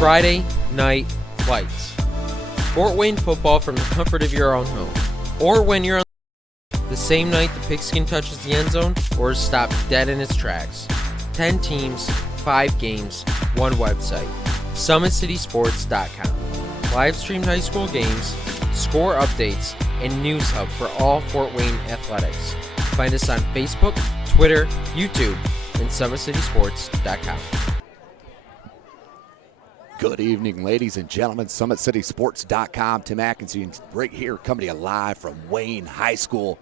Friday Night Lights. Fort Wayne football from the comfort of your own home. Or when you're on the same night the pigskin touches the end zone or is stopped dead in its tracks. 10 teams, 5 games, 1 website. SummitCitySports.com. Live streamed high school games, score updates, and news hub for all Fort Wayne athletics. Find us on Facebook, Twitter, YouTube, and SummitCitySports.com. Good evening, ladies and gentlemen. SummitCitySports.com. Tim Atkinson right here coming to you live from Wayne High School.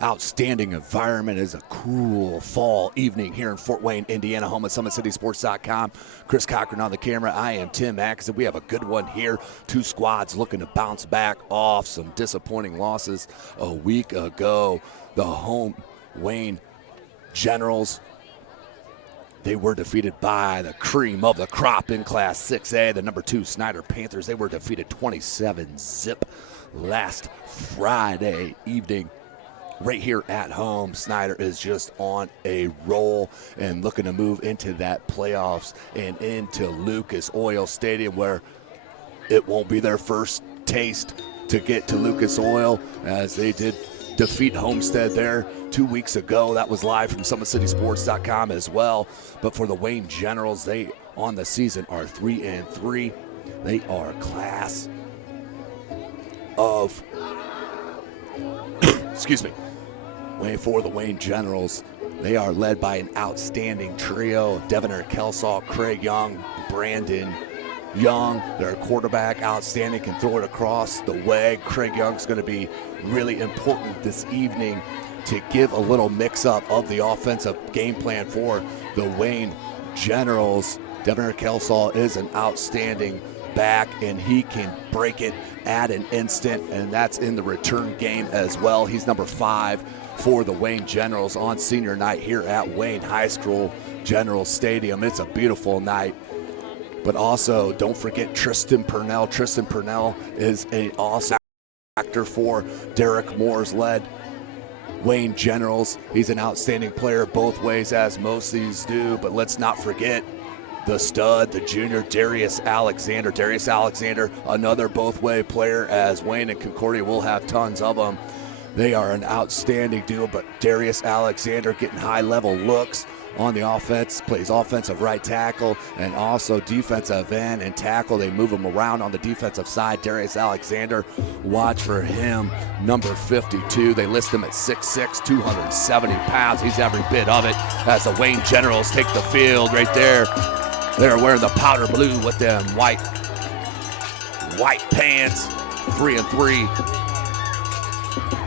Outstanding environment. Is a cool fall evening here in Fort Wayne, Indiana, home of SummitCitySports.com. Chris Cochran on the camera. I am Tim Atkinson. We have a good one here. 2 squads looking to bounce back off some disappointing losses a week ago. The home Wayne Generals, they were defeated by the cream of the crop in Class 6A, the number 2 Snyder Panthers. They were defeated 27-0 last Friday evening. Right here at home, Snyder is just on a roll and looking to move into that playoffs and into Lucas Oil Stadium, where it won't be their first taste to get to Lucas Oil, as they did defeat Homestead there 2 weeks ago. That was live from SummitCitySports.com as well. But for the Wayne Generals, they on the season are 3-3. They are a class of excuse me. For the Wayne Generals, they are led by an outstanding trio of Devoner Kelsaw, Craig Young, Brandon Young. Their quarterback, outstanding, can throw it across the way. Craig Young's going to be really important this evening to give a little mix-up of the offensive game plan for the Wayne Generals. Devoner Kelsaw is an outstanding back, and he can break it at an instant, and that's in the return game as well. He's number 5 for the Wayne Generals on senior night here at Wayne High School General Stadium. It's a beautiful night. But also, don't forget Tristan Purnell. Tristan Purnell is an awesome actor for Derek Moore's led Wayne Generals. He's an outstanding player both ways, as most of these do. But let's not forget the stud, the junior, Darius Alexander. Darius Alexander, another both-way player, as Wayne and Concordia will have tons of them. They are an outstanding duo, but Darius Alexander getting high-level looks on the offense, plays offensive right tackle and also defensive end and tackle. They move him around on the defensive side. Darius Alexander, watch for him, number 52. They list him at 6'6", 270 pounds. He's every bit of it as the Wayne Generals take the field right there. They're wearing the powder blue with them white pants, 3-3.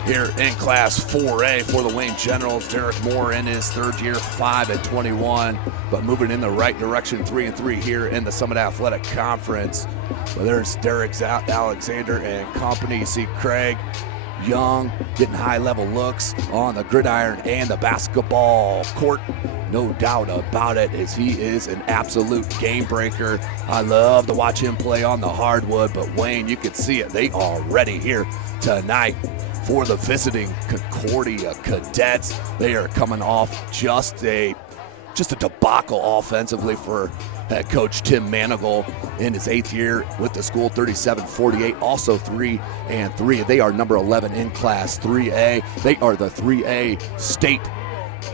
Here in Class 4A for the Wayne Generals. Derek Moore in his 3rd year, 5-21, but moving in the right direction, 3-3 here in the Summit Athletic Conference. Well, there's Derek Alexander and company. You see Craig Young getting high-level looks on the gridiron and the basketball court. No doubt about it, as he is an absolute game breaker. I love to watch him play on the hardwood, but Wayne, you can see it. They are ready here tonight for the visiting Concordia Cadets. They are coming off just a debacle offensively for head coach Tim Manigal in his 8th year with the school, 37-48, also 3-3. They are number 11 in Class 3A. They are the 3A state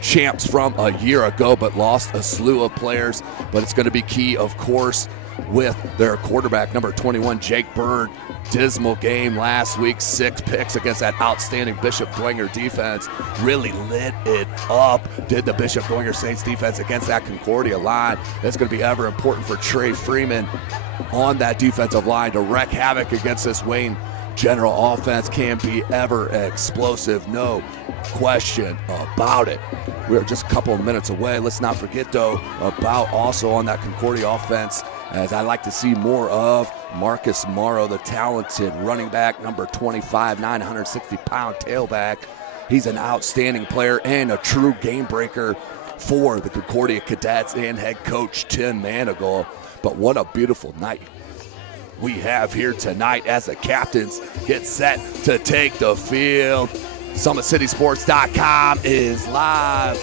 champs from a year ago, but lost a slew of players. But it's going to be key, of course, with their quarterback, number 21, Jake Bird. Dismal game last week, 6 picks against that outstanding Bishop Dwenger defense. Really lit it up, did the Bishop Dwenger Saints defense against that Concordia line. That's going to be ever important for Trey Freeman on that defensive line to wreak havoc against this Wayne General offense. Can be ever explosive, no question about it. We're just a couple of minutes away. Let's not forget, though, about also on that Concordia offense, as I like to see more of Marcus Morrow, the talented running back, number 25, 960-pound tailback. He's an outstanding player and a true game breaker for the Concordia Cadets and head coach Tim Manigal. But what a beautiful night we have here tonight as the captains get set to take the field. SummitCitySports.com is live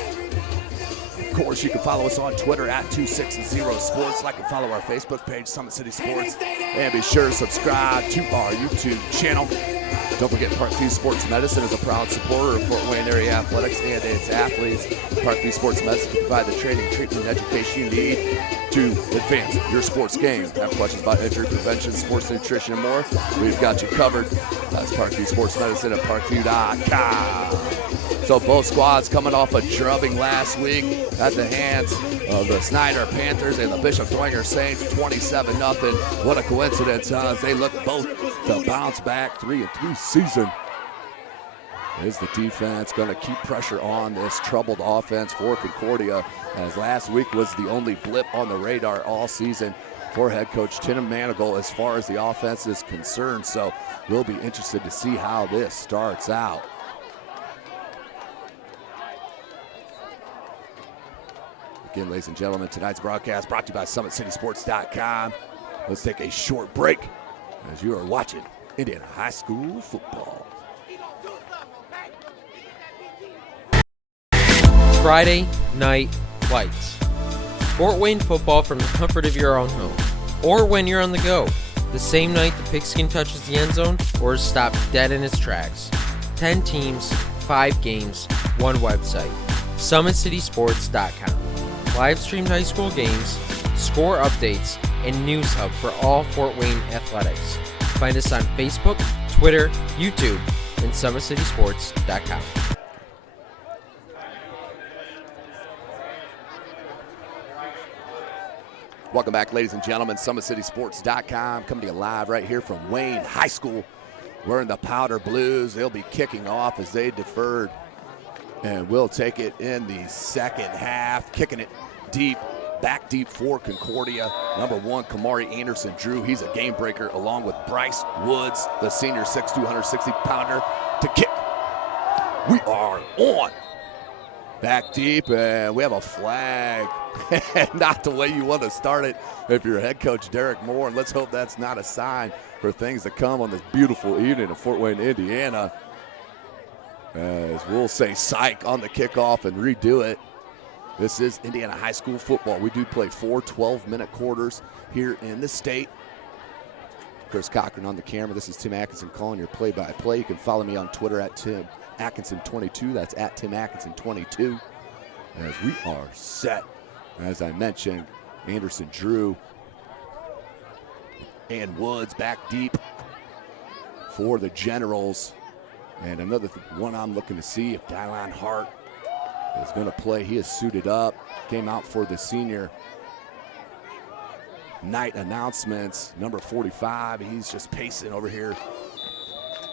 course, you can follow us on Twitter at 260sports. Like and follow our Facebook page, Summit City Sports. And be sure to subscribe to our YouTube channel. Don't forget, Parkview Sports Medicine is a proud supporter of Fort Wayne area athletics and its athletes. Parkview Sports Medicine can provide the training, treatment, and education you need to advance your sports game. Have questions about injury prevention, sports nutrition, and more? We've got you covered. That's Parkview Sports Medicine at parkview.com. So both squads coming off a drubbing last week at the hands of the Snyder Panthers and the Bishop Dwenger Saints, 27-0. What a coincidence, huh? As they look both to bounce back 3-3 season. Is the defense going to keep pressure on this troubled offense for Concordia, as last week was the only blip on the radar all season for head coach Tim Manigal as far as the offense is concerned. So we'll be interested to see how this starts out. Again, ladies and gentlemen, tonight's broadcast brought to you by SummitCitySports.com. Let's take a short break as you are watching Indiana High School football. Friday Night Lights. Fort Wayne football from the comfort of your own home, or when you're on the go. The same night the pigskin touches the end zone or is stopped dead in its tracks. 10 teams, 5 games, 1 website. SummitCitySports.com. Live streamed high school games, score updates, and news hub for all Fort Wayne athletics. Find us on Facebook, Twitter, YouTube, and SummitCitySports.com. Welcome back, ladies and gentlemen. SummitCitySports.com coming to you live right here from Wayne High School. We're in the Powder Blues. They'll be kicking off as they deferred. And we'll take it in the second half, kicking it deep, back deep for Concordia. Number 1, Kamari Anderson-Drew. He's a game breaker along with Bryce Woods, the senior 6'2", 160-pounder, to kick. We are on. Back deep, and we have a flag. Not the way you want to start it if you're head coach Derek Moore. And let's hope that's not a sign for things to come on this beautiful evening in Fort Wayne, Indiana. As we'll say psych on the kickoff and redo it. This is Indiana High School football. We do play 4 12-minute quarters here in the state. Chris Cochran on the camera. This is Tim Atkinson calling your play-by-play. You can follow me on Twitter at Tim Atkinson22. That's at Tim Atkinson22. As we are set, as I mentioned, Anderson-Drew and Woods back deep for the Generals. And another one I'm looking to see if Dylan Hart is going to play. He is suited up, came out for the senior night announcements. Number 45, he's just pacing over here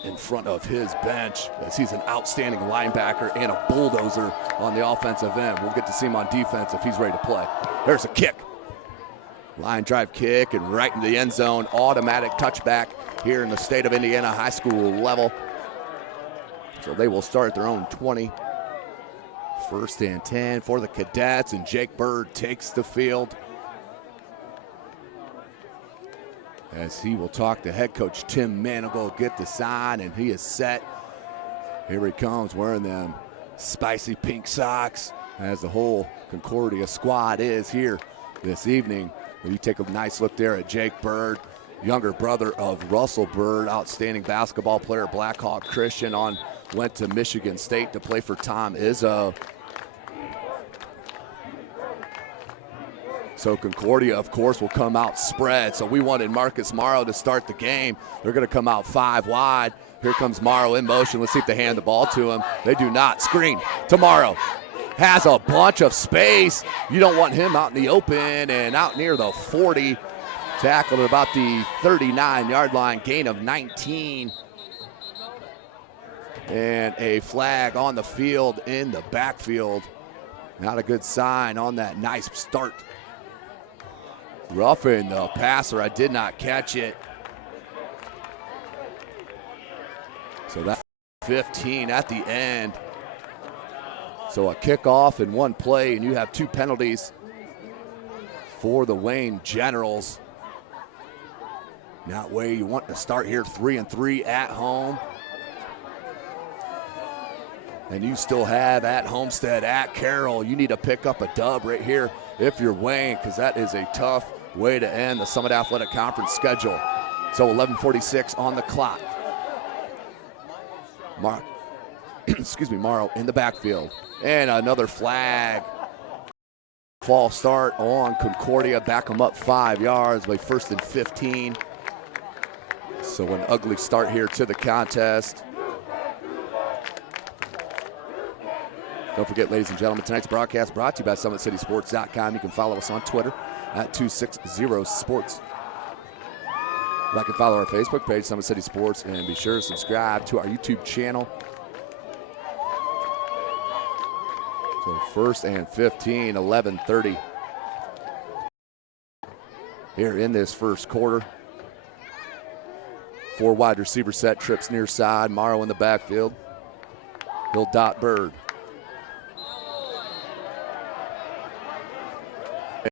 in front of his bench as he's an outstanding linebacker and a bulldozer on the offensive end. We'll get to see him on defense if he's ready to play. There's a kick. Line drive kick and right in the end zone. Automatic touchback here in the state of Indiana high school level. So they will start at their own 20. 1st and 10 for the Cadets, and Jake Bird takes the field as he will talk to head coach Tim Manigal, get the sign, and he is set. Here he comes wearing them spicy pink socks, as the whole Concordia squad is here this evening. You take a nice look there at Jake Bird, younger brother of Russell Bird, outstanding basketball player, Blackhawk Christian, went to Michigan State to play for Tom Izzo. So Concordia, of course, will come out spread. So we wanted Marcus Morrow to start the game. They're going to come out 5 wide. Here comes Morrow in motion. Let's see if they hand the ball to him. They do not. Screen to Morrow. Has a bunch of space. You don't want him out in the open, and out near the 40. Tackled at about the 39-yard line, gain of 19. And a flag on the field in the backfield. Not a good sign on that nice start. Roughing the passer. I did not catch it. So that's 15 at the end. So a kickoff in one play, and you have 2 penalties for the Wayne Generals. Not where you want to start here, 3-3 at home. And you still have at Homestead, at Carroll. You need to pick up a dub right here if you're Wayne, because that is a tough way to end the Summit Athletic Conference schedule. So 11:46 on the clock. Morrow in the backfield. And another flag. False start on Concordia. Back them up 5 yards by 1st and 15. So an ugly start here to the contest. Don't forget, ladies and gentlemen, tonight's broadcast brought to you by SummitCitySports.com. You can follow us on Twitter at 260sports. Like and follow our Facebook page, Summit City Sports, and be sure to subscribe to our YouTube channel. So 1st and 15, 11:30 here in this first quarter. 4 wide receiver set, trips near side. Morrow in the backfield. He'll dot Bird.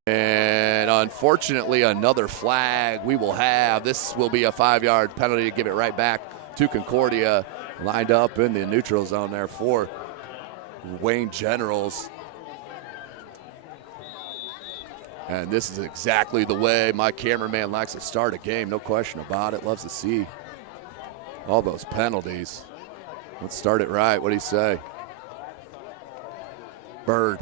And unfortunately, another flag we will have. This will be a 5-yard penalty to give it right back to Concordia. Lined up in the neutral zone there for Wayne Generals. And this is exactly the way my cameraman likes to start a game. No question about it. Loves to see all those penalties. Let's start it right. What do you say? Bird.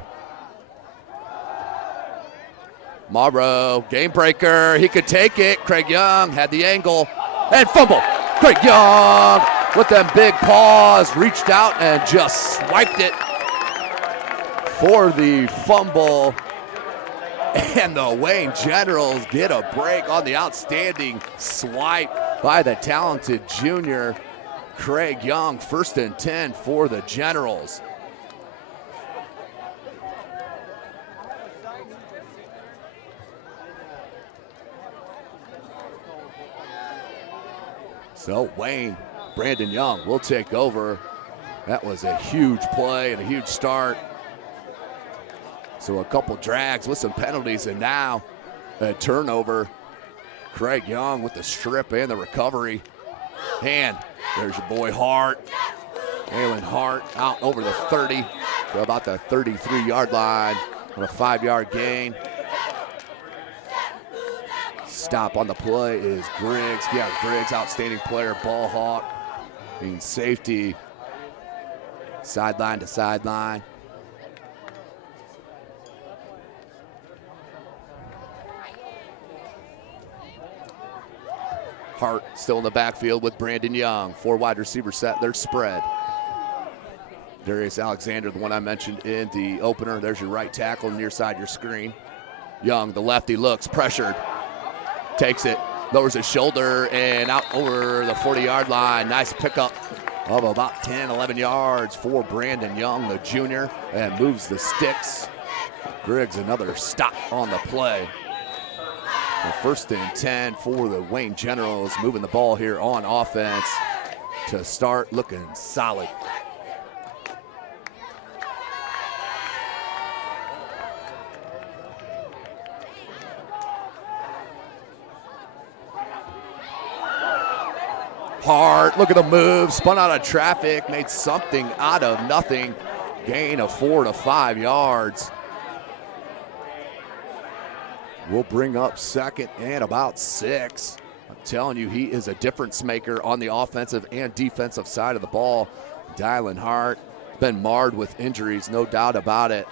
Morrow, game breaker. He could take it. Craig Young had the angle and fumble. Craig Young with them big paws, reached out and just swiped it for the fumble. And the Wayne Generals get a break on the outstanding swipe by the talented junior Craig Young. 1st and 10 for the Generals. So Wayne, Brandon Young will take over. That was a huge play and a huge start. So a couple drags with some penalties, and now a turnover. Craig Young with the strip and the recovery. And there's your boy Hart. Alan Hart out over the 30 to about the 33-yard line on a 5-yard gain. Stop on the play is Griggs. Yeah, Griggs, outstanding player, ball hawk, being safety, sideline to sideline. Hart still in the backfield with Brandon Young. 4 wide receiver set, they're spread. Darius Alexander, the one I mentioned in the opener. There's your right tackle near side your screen. Young, the lefty, looks pressured. Takes it, lowers his shoulder, and out over the 40-yard line. Nice pickup of about 10, 11 yards for Brandon Young, the junior, and moves the sticks. Griggs, another stop on the play. The 1st and 10 for the Wayne Generals, moving the ball here on offense to start looking solid. Hart, look at the move, spun out of traffic, made something out of nothing. Gain of 4 to 5 yards. We'll bring up 2nd and about 6. I'm telling you, he is a difference maker on the offensive and defensive side of the ball. Dylan Hart, been marred with injuries, no doubt about it.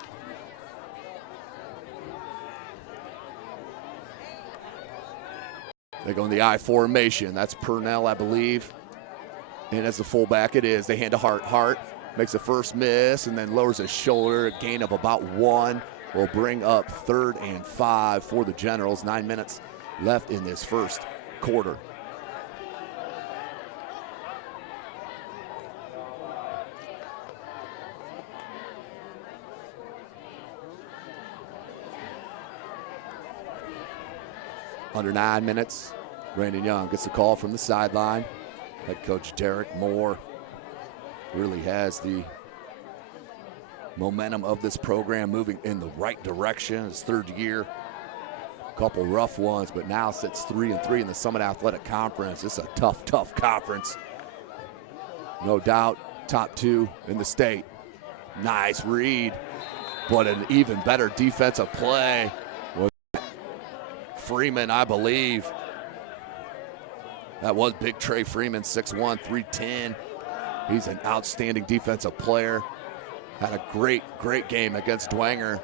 They go in the I formation. That's Purnell, I believe. And as the fullback, it is. They hand to Hart. Hart makes the first miss and then lowers his shoulder. A gain of about 1. Will bring up 3rd and 5 for the Generals. 9 minutes left in this first quarter. Under 9 minutes, Brandon Young gets a call from the sideline. Head coach Derek Moore really has the momentum of this program moving in the right direction. His 3rd year, a couple rough ones, but now sits 3-3 in the Summit Athletic Conference. It's a tough, tough conference. No doubt, top 2 in the state. Nice read, but an even better defensive play was Freeman, I believe. That was big Trey Freeman, 6'1", 310. He's an outstanding defensive player. Had a great game against Dwenger.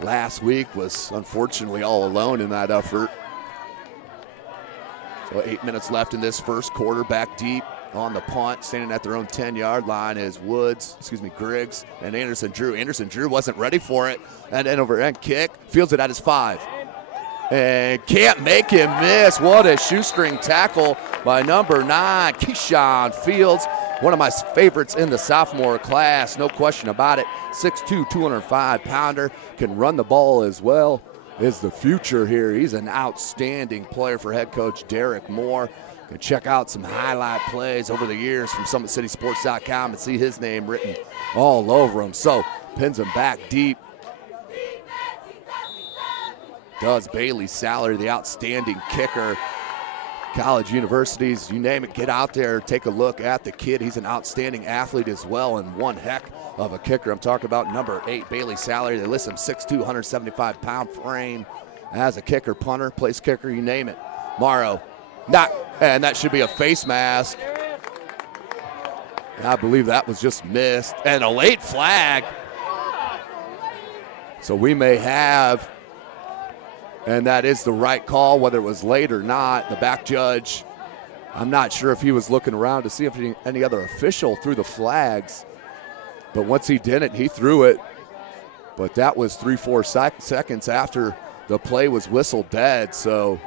Last week was unfortunately all alone in that effort. So 8 minutes left in this first quarter. Back deep on the punt, standing at their own 10-yard line is Griggs and Anderson Drew. Anderson Drew wasn't ready for it. And end over end kick, fields it at his 5. And can't make him miss. What a shoestring tackle by number 9, Keyshawn Fields. One of my favorites in the sophomore class, no question about it. 6'2", 205-pounder, can run the ball as well. Is the future here. He's an outstanding player for head coach Derek Moore. You can check out some highlight plays over the years from SummitCitySports.com and see his name written all over him. So pins him back deep. Does Bailey Salary, the outstanding kicker. College, universities, you name it, get out there, take a look at the kid. He's an outstanding athlete as well, and one heck of a kicker. I'm talking about number 8, Bailey Salary. They list him 6'2", 175-pound frame as a kicker, punter, place kicker, you name it. Morrow, and that should be a face mask. And I believe that was just missed. And a late flag. So we may have, and that is the right call, whether it was late or not. The back judge, I'm not sure if he was looking around to see if any other official threw the flags. But once he didn't, he threw it. But that was 3-4 seconds after the play was whistled dead. So,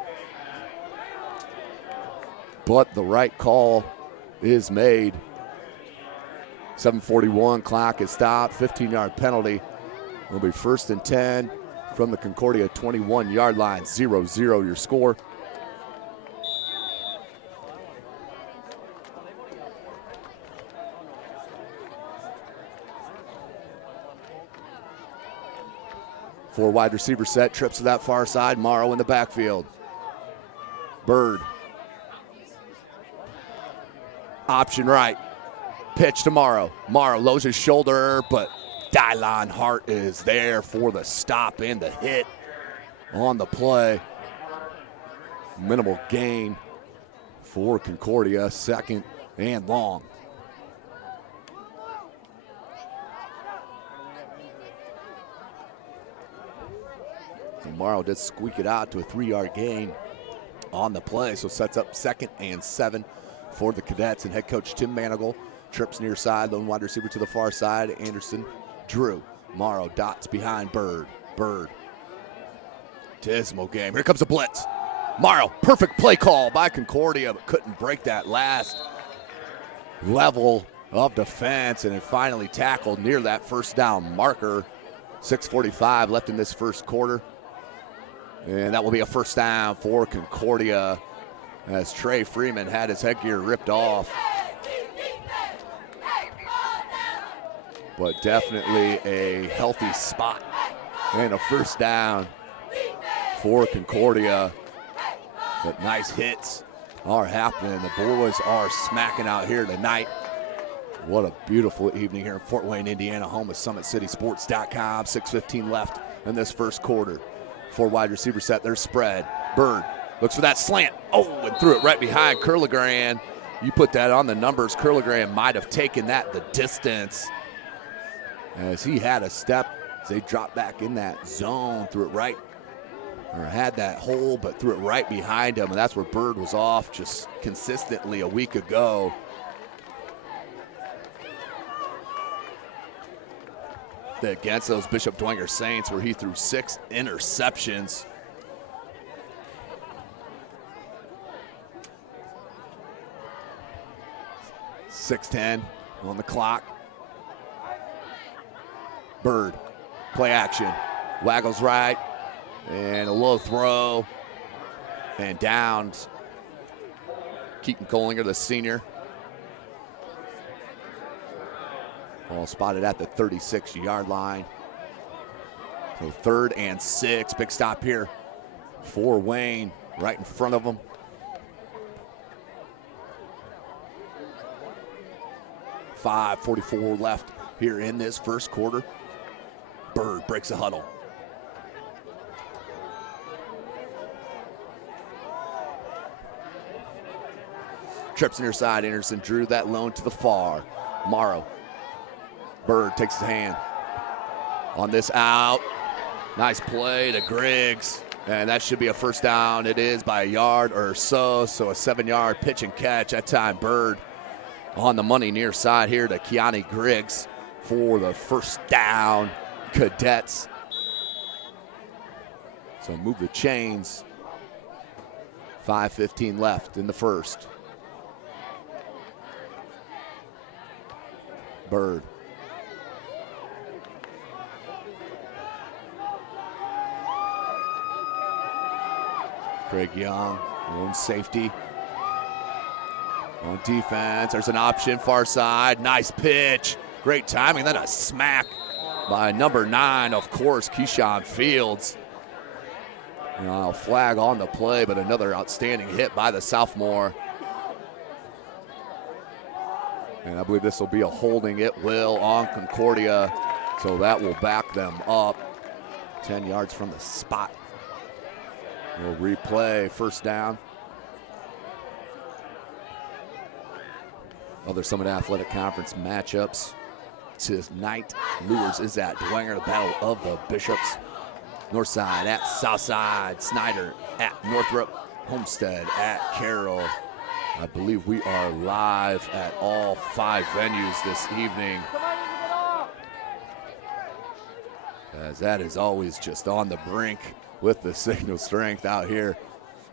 but the right call is made. 7:41, clock is stopped, 15-yard penalty. Will be 1st and 10 from the Concordia 21-yard line. 0-0 your score. Four wide receiver set, trips to that far side. Morrow in the backfield. Bird. Option right. Pitch to Morrow. Morrow lows his shoulder, but Dylon Hart is there for the stop and the hit on the play. Minimal gain for Concordia, 2nd and long. Morrow did squeak it out to a 3-yard gain on the play, so sets up 2nd and 7 for the Cadets. And head coach Tim Manigal trips near side, lone wide receiver to the far side. Anderson Drew. Morrow dots behind Bird. Bird. Dismal game. Here comes a blitz. Morrow, perfect play call by Concordia, but couldn't break that last level of defense, and it finally tackled near that first down marker. 6:45 left in this first quarter. And that will be a first down for Concordia as Trey Freeman had his headgear ripped off. But definitely a healthy spot and a first down for Concordia. But nice hits are happening. The boys are smacking out here tonight. What a beautiful evening here in Fort Wayne, Indiana, home of SummitCitySports.com. 6:15 left in this first quarter. 4 wide receiver set, their spread. Bird looks for that slant. Oh, and threw it right behind Curligran. You put that on the numbers. Curligran might have taken that the distance as he had a step. As they dropped back in that zone, threw it right, or had that hole, but threw it right behind him. And that's where Bird was off just consistently a week ago. Against those Bishop Dwenger Saints, where he threw 6 interceptions. .6:10 on the clock. Bird, play action, waggles right, and a low throw, and downs. Keaton Kohlinger, the senior. Ball spotted at the 36-yard line. So 3rd and 6. Big stop here for Wayne right in front of him. .5:44 left here in this first quarter. Bird breaks the huddle. Trips near side. Anderson drew that lone to the far. Morrow. Bird takes his hand. On this out. Nice play to Griggs. And that should be a first down. It is by a yard or so. So a 7-yard pitch and catch. That time Bird on the money near side here to Keanu Griggs for the first down. Cadets. So move the chains. 5:15 left in the first. Bird. Craig Young, lone safety. On defense, there's an option, far side. Nice pitch. Great timing. Then a smack by number 9, of course, Keyshawn Fields. Now, flag on the play, but another outstanding hit by the sophomore. And I believe this will be a holding. It will on Concordia. So that will back them up 10 yards from the spot. We'll replay first down. Other Summit Athletic Conference matchups tonight. Lures is at Dwenger, the Battle of the Bishops. Northside at Southside. Snyder at Northrop. Homestead at Carroll. I believe we are live at all 5 venues this evening, as that is always just on the brink with the signal strength out here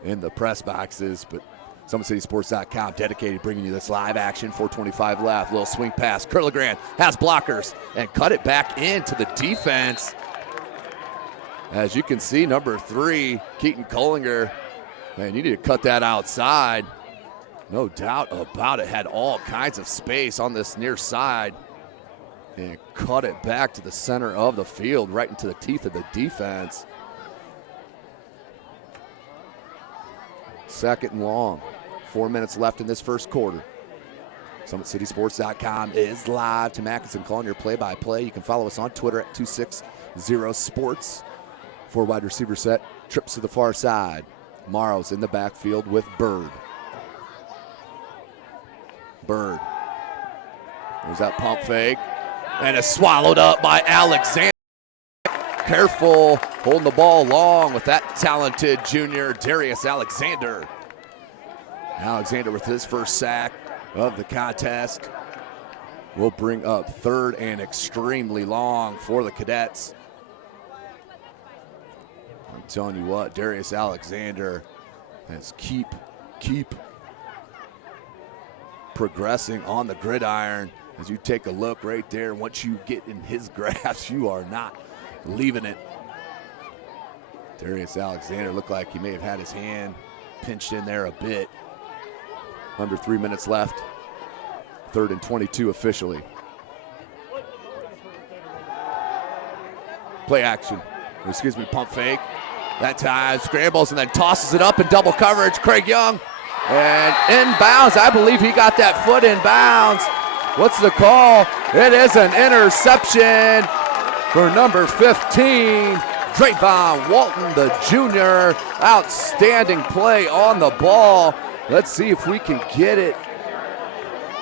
in the press boxes. But SummitCitySports.com dedicated bringing you this live action. 4:25 left, little swing pass. Curligran has blockers and cut it back into the defense. As you can see, number 3, Keaton Collinger, man, you need to cut that outside. No doubt about it. Had all kinds of space on this near side and cut it back to the center of the field, right into the teeth of the defense. 2nd and long. 4 minutes left in this first quarter. SummitCitySports.com is live. Tim Atkinson calling your play-by-play. You can follow us on Twitter at 260sports. 4 wide receiver set. Trips to the far side. Morrow's in the backfield with Bird. Bird. There's that pump fake. And it's swallowed up by Alexander. Careful holding the ball long with that talented junior, Darius Alexander. Alexander with his first sack of the contest will bring up 3rd and extremely long for the Cadets. I'm telling you what, Darius Alexander has keep progressing on the gridiron. As you take a look right there, once you get in his grasp, you are not leaving it. Darius Alexander looked like he may have had his hand pinched in there a bit. Under 3 minutes left. 3rd and 22 officially. Play action. Excuse me, pump fake. That time scrambles and then tosses it up in double coverage. Craig Young. And inbounds. I believe he got that foot inbounds. What's the call? It is an interception for number 15, Trayvon Walton, the junior. Outstanding play on the ball. Let's see if we can get it.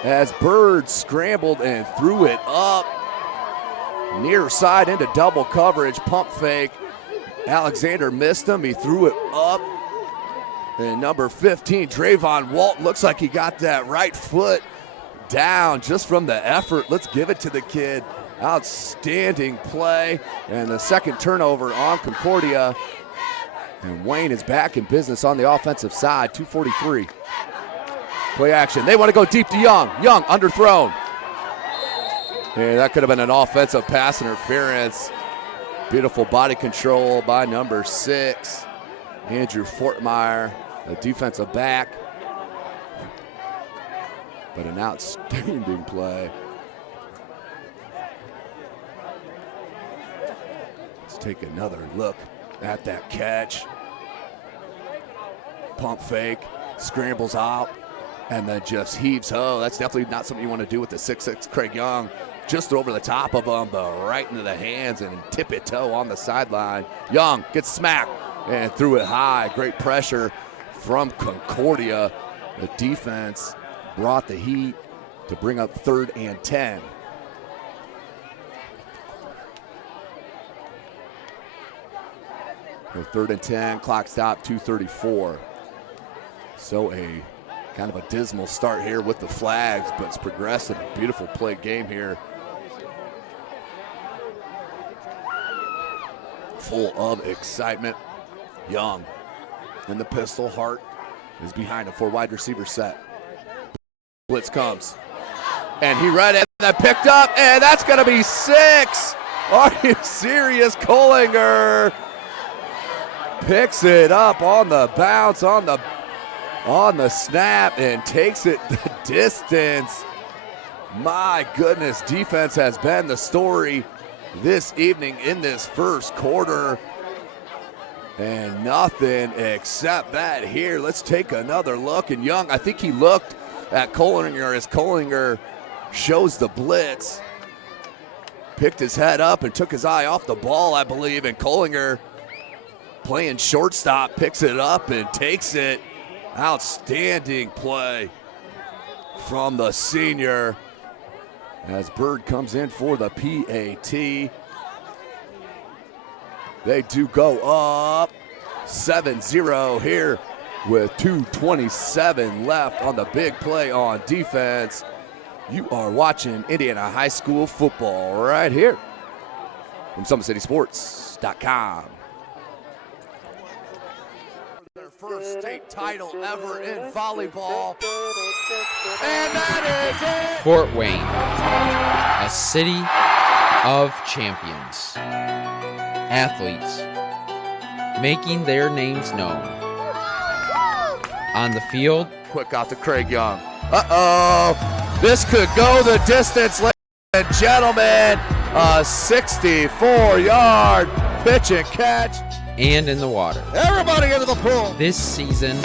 As Bird scrambled and threw it up. Near side into double coverage, pump fake. Alexander missed him. He threw it up. And number 15, Trayvon Walton, looks like he got that right foot down just from the effort. Let's give it to the kid. Outstanding play. And the second turnover on Concordia. And Wayne is back in business on the offensive side. 2:43. Play action. They want to go deep to Young. Young underthrown. And that could have been an offensive pass interference. Beautiful body control by number 6, Andrew Fortmeyer, a defensive back. But an outstanding play. Let's take another look at that catch. Pump fake, scrambles out, and then just heaves ho. That's definitely not something you want to do with the 6'6" Craig Young. just over the top of him, but right into the hands and tip-it-toe on the sideline. Young gets smacked and threw it high. Great pressure from Concordia. The defense brought the heat to bring up 3rd and 10. So 3rd and 10, clock stop, 2:34. So a kind of a dismal start here with the flags, but it's progressive. Beautiful play game here. Full of excitement. Young in the pistol. Hart is behind a 4 wide receiver set. Blitz comes. And he read it, and picked up, and that's going to be 6. Are you serious? Kohlinger picks it up on the bounce, on the snap, and takes it the distance. My goodness, defense has been the story this evening in this first quarter. And nothing except that here. Let's take another look. And Young, I think he looked at Kohlinger as Kohlinger shows the blitz. Picked his head up and took his eye off the ball, I believe. And Kohlinger, playing shortstop, picks it up and takes it. Outstanding play from the senior as Bird comes in for the PAT. They do go up 7-0 here with 2:27 left on the big play on defense. You are watching Indiana High School football right here from SummitCitySports.com. Their first state title ever in volleyball. And that is it! Fort Wayne, a city of champions. Athletes making their names known. On the field, Quick out to Craig Young. Uh-oh. This could go the distance, ladies and gentlemen. A 64-yard pitch and catch. and in the water. Everybody into the pool. This season,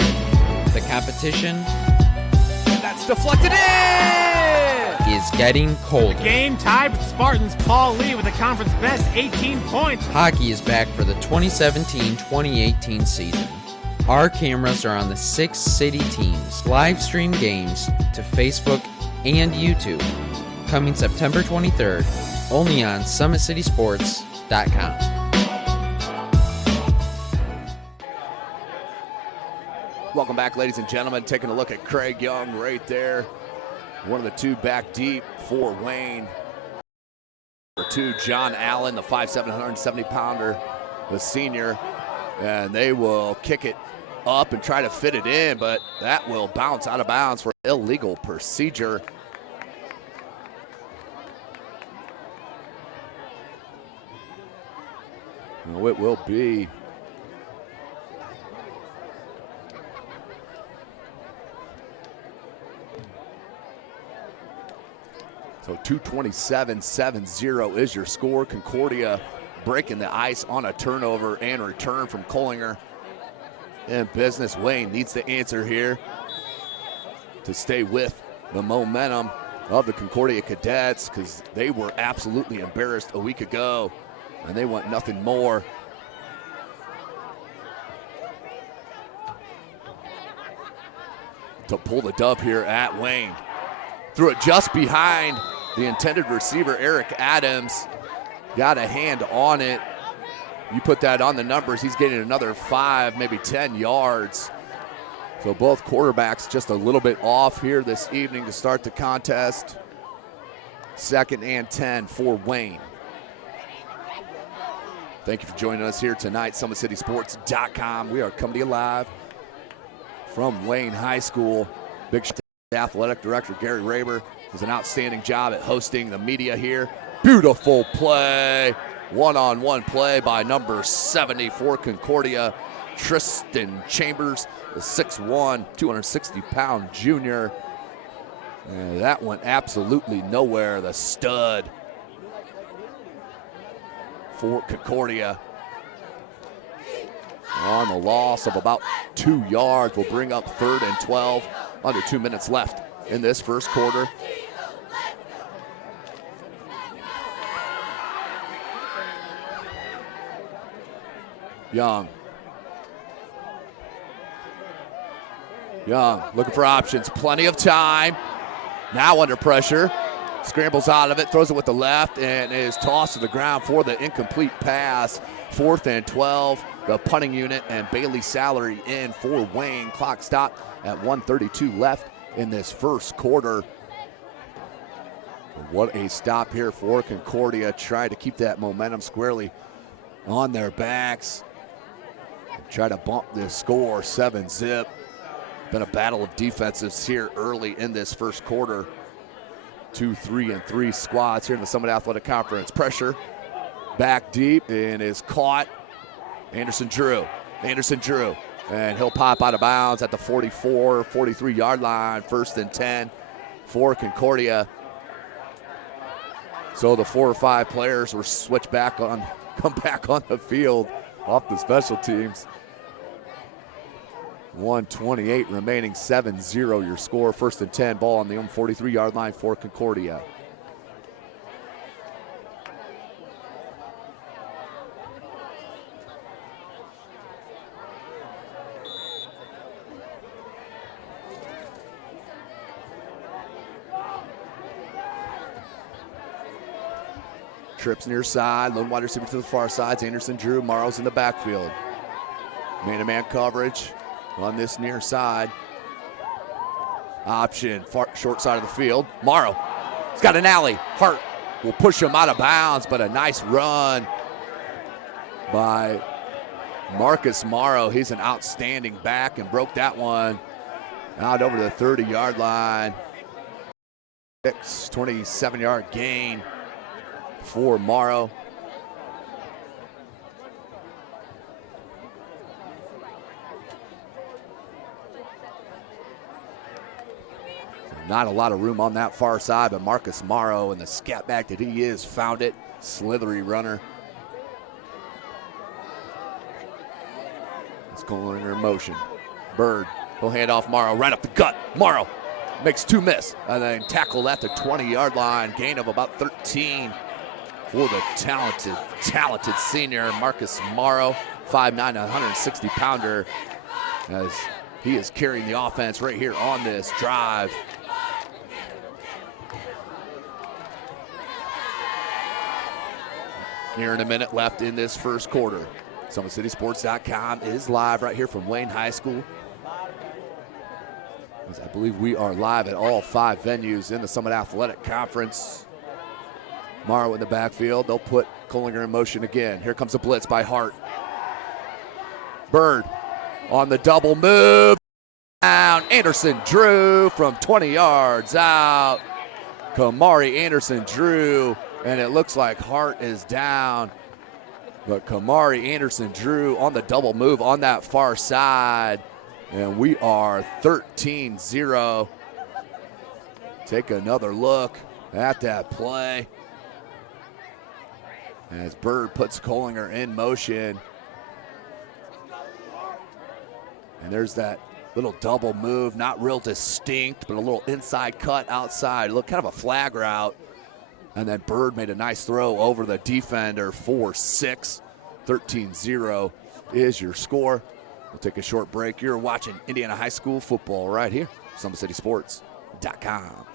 the competition That's deflected in. is getting colder. Game tied with Spartans Paul Lee with a conference best 18 points. Hockey is back for the 2017-2018 season. Our cameras are on the 6 city teams. Live stream games to Facebook and YouTube. Coming September 23rd, only on SummitCitySports.com. Welcome back, ladies and gentlemen. Taking a look at Craig Young right there. One of the two back deep for Wayne. Number 2, John Allen, the 5'7", 170-pounder, the senior. And they will kick it up and try to fit it in, but that will bounce out of bounds for illegal procedure. No, it will be. So 2:27-7-0 is your score. Concordia breaking the ice on a turnover and return from Kohlinger. In business, Wayne needs to answer here to stay with the momentum of the Concordia Cadets, because they were absolutely embarrassed a week ago and they want nothing more. To pull the dub here at Wayne. Threw it just behind the intended receiver, Eric Adams. Got a hand on it. You put that on the numbers, he's getting another 5, maybe 10 yards. So both quarterbacks just a little bit off here this evening to start the contest. 2nd and 10 for Wayne. Thank you for joining us here tonight, SummitCitySports.com. We are coming to you live from Wayne High School. Big athletic director Gary Raber does an outstanding job at hosting the media here. Beautiful play, one-on-one play by number 70 for Concordia, Tristan Chambers, the 6'1", 260-pound junior. And that went absolutely nowhere. The stud for Concordia. On the loss of about 2 yards will bring up 3rd and 12. Under 2 minutes left in this first quarter. Young looking for options. Plenty of time. Now under pressure. Scrambles out of it, throws it with the left, and is tossed to the ground for the incomplete pass. 4th and 12. The punting unit and Bailey Salary in for Wayne. Clock stopped at 1:32 left in this first quarter. What a stop here for Concordia. Try to keep that momentum squarely on their backs. Try to bump this score 7-zip. Been a battle of defenses here early in this first quarter. 2, 3, and 3 squads here in the Summit Athletic Conference. Pressure back deep and is caught. Anderson Drew, and he'll pop out of bounds at the 44, 43-yard line. 1st and 10 for Concordia. So the 4 or 5 players were switched back on, come back on the field off the special teams. 1:28 remaining, 7-0 your score. 1st and 10, ball on the 43-yard line for Concordia. Trips near side, lone wide receiver to the far side. Anderson Drew, Morrow's in the backfield. Man-to-man coverage on this near side. Option, far short side of the field. Morrow, he's got an alley. Hart will push him out of bounds, but a nice run by Marcus Morrow. He's an outstanding back and broke that one out over the 30-yard line. 27-yard gain for Morrow. Not a lot of room on that far side, but Marcus Morrow, and the scat back that he is, found it. Slithery runner. It's going in motion. Bird will hand off Morrow right up the gut. Morrow makes 2 miss, and then tackle at the 20-yard line. Gain of about 13 for the talented senior Marcus Morrow, 5'9", 160-pounder, as he is carrying the offense right here on this drive. Nearing a minute left in this first quarter. SummitCitySports.com is live right here from Wayne High School. As I believe we are live at all 5 venues in the Summit Athletic Conference. Morrow in the backfield. They'll put Kohlinger in motion again. Here comes a blitz by Hart. Bird on the double move. Down. Anderson Drew from 20 yards out. Kamari Anderson Drew. And it looks like Hart is down. But Kamari Anderson Drew on the double move on that far side. And we are 13-0. Take another look at that play as Bird puts Kohlinger in motion. And there's that little double move, not real distinct, but a little inside cut outside. Look, kind of a flag route. And then Bird made a nice throw over the defender for 6. 13-0 is your score. We'll take a short break. You're watching Indiana High School football right here, SummitCitySports.com.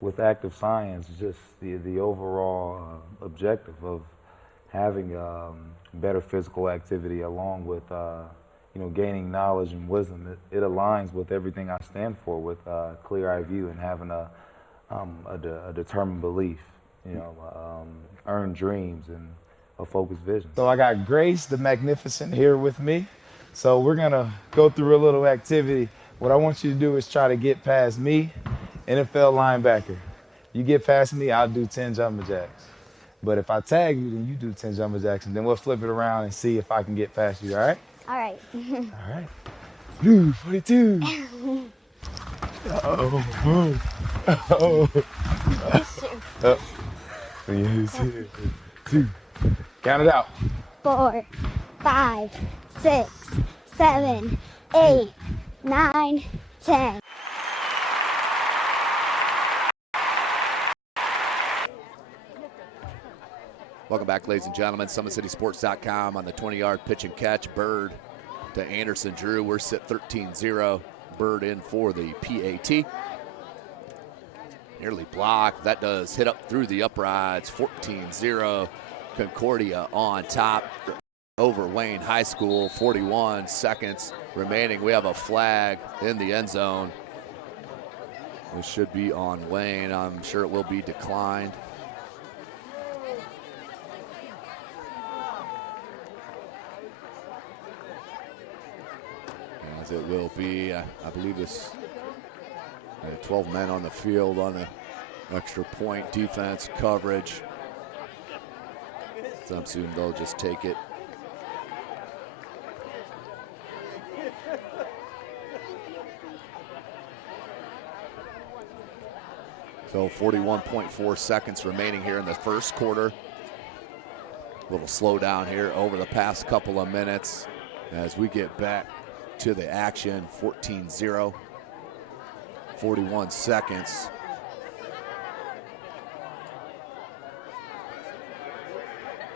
With active science, just the overall objective of having better physical activity along with gaining knowledge and wisdom, it aligns with everything I stand for, with clear-eye view and having a determined belief, earned dreams and a focused vision. So I got Grace the Magnificent here with me. So we're gonna go through a little activity. What I want you to do is try to get past me, NFL linebacker. You get past me, I'll do 10 jumping jacks. But if I tag you, then you do 10 jumping jacks, and then we'll flip it around and see if I can get past you, all right? All right. All right. Blue 42. Uh-oh. Uh-oh. Oh. 2. Count it out. 4, 5, 6, 7, 8, 9, 10. Welcome back, ladies and gentlemen. SummitCitySports.com on the 20-yard pitch and catch. Bird to Anderson Drew. We're set 13-0. Bird in for the PAT. Nearly blocked. That does hit up through the uprights. 14-0. Concordia on top over Wayne High School. 41 seconds remaining. We have a flag in the end zone. It should be on Wayne. I'm sure it will be declined. As it will be, I believe this 12 men on the field on the extra point defense coverage. So I'm assuming they'll just take it. So 41.4 seconds remaining here in the first quarter. A little slowdown here over the past couple of minutes as we get back to the action. 14-0. 41 seconds.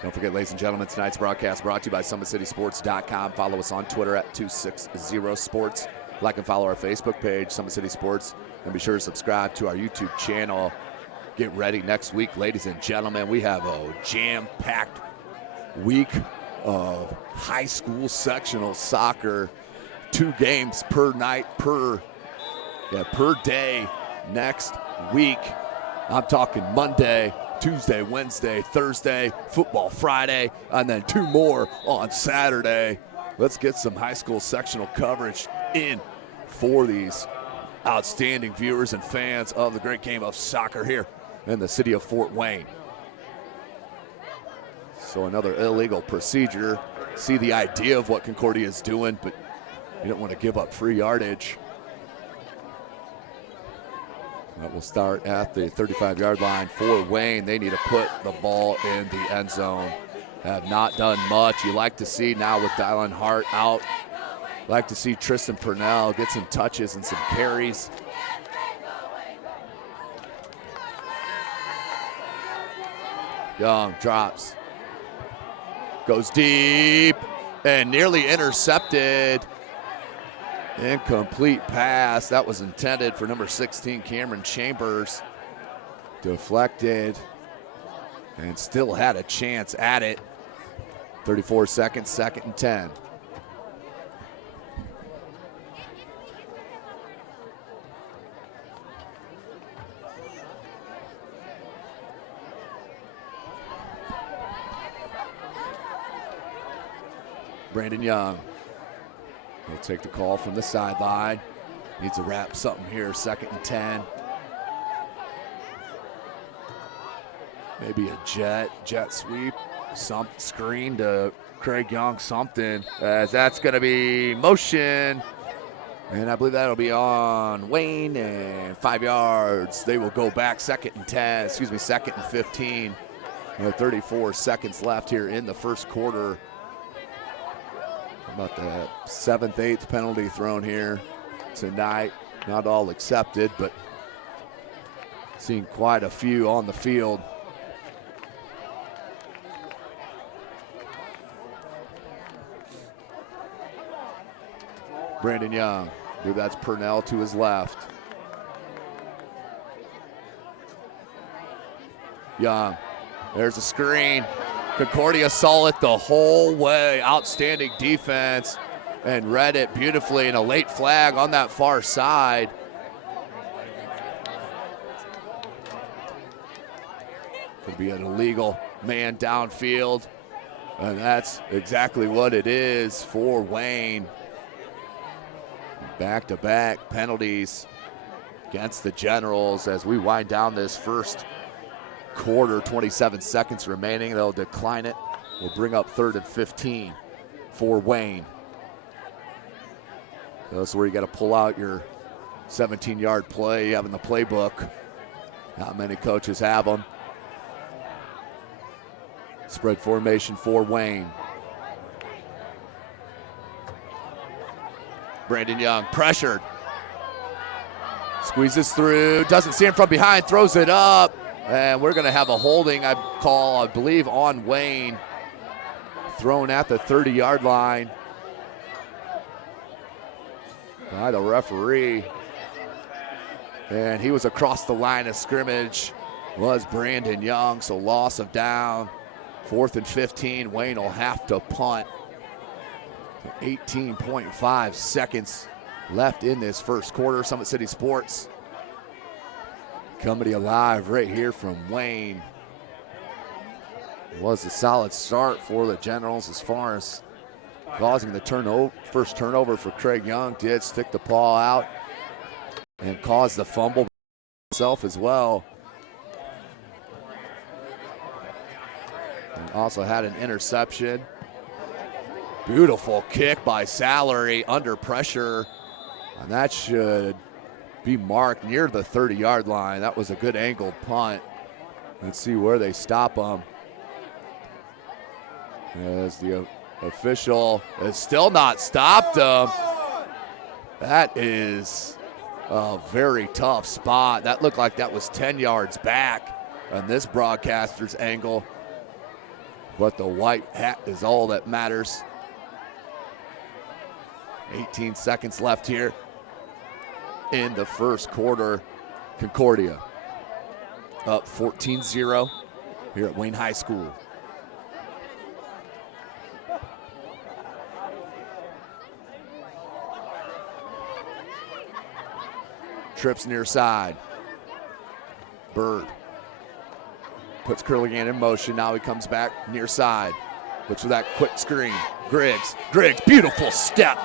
Don't forget, ladies and gentlemen, tonight's broadcast brought to you by SummitCitySports.com. Follow us on Twitter at 260sports. Like and follow our Facebook page, Summit City Sports. And be sure to subscribe to our YouTube channel. Get ready next week, ladies and gentlemen. We have a jam-packed week of high school sectional soccer. 2 games per night, per day next week. I'm talking Monday, Tuesday, Wednesday, Thursday, football Friday, and then 2 more on Saturday. Let's get some high school sectional coverage in for these outstanding viewers and fans of the great game of soccer here in the city of Fort Wayne. So another illegal procedure. See the idea of what Concordia is doing, but you don't want to give up free yardage. That will start at the 35-yard line for Wayne. They need to put the ball in the end zone. Have not done much. You like to see now with Dylan Hart out. Like to see Tristan Purnell get some touches and some carries. Young drops. Goes deep and nearly intercepted. Incomplete pass. That was intended for number 16, Cameron Chambers. Deflected and still had a chance at it. 34 seconds, 2nd and 10. Brandon Young will take the call from the sideline. Needs to wrap something here, 2nd and 10. Maybe a jet sweep, some screen to Craig Young, something. As that's going to be motion. And I believe that'll be on Wayne and 5 yards. They will go back 2nd and 15. 34 seconds left here in the first quarter. About the 7th, 8th penalty thrown here tonight. Not all accepted, but seen quite a few on the field. Brandon Young, I believe that's Purnell to his left. Young, there's a screen. Concordia saw it the whole way. Outstanding defense and read it beautifully, and a late flag on that far side. Could be an illegal man downfield, and that's exactly what it is for Wayne. Back-to-back penalties against the Generals as we wind down this first quarter. 27 seconds remaining. They'll decline it. We'll bring up 3rd and 15 for Wayne. So that's where you got to pull out your 17-yard play you have in the playbook. Not many coaches have them. Spread formation for Wayne. Brandon Young pressured. Squeezes through. Doesn't see him from behind. Throws it up. And we're going to have a holding, I believe, on Wayne. Thrown at the 30-yard line by the referee. And he was across the line of scrimmage, was Brandon Young, so loss of down. 4th and 15, Wayne will have to punt. 18.5 seconds left in this first quarter. Summit City Sports coming to you live right here from Wayne. It was a solid start for the Generals as far as causing the first turnover for Craig Young. Did stick the ball out and caused the fumble himself as well. And also had an interception. Beautiful kick by Salary under pressure. And that should be marked near the 30-yard line. That was a good angled punt. Let's see where they stop him. As the official has still not stopped him. That is a very tough spot. That looked like that was 10 yards back on this broadcaster's angle. But the white hat is all that matters. 18 seconds left here in the first quarter. Concordia up 14-0 here at Wayne High School. Trips near side. Bird puts Curligan in motion. Now he comes back near side. Looks for that quick screen. Griggs, beautiful step.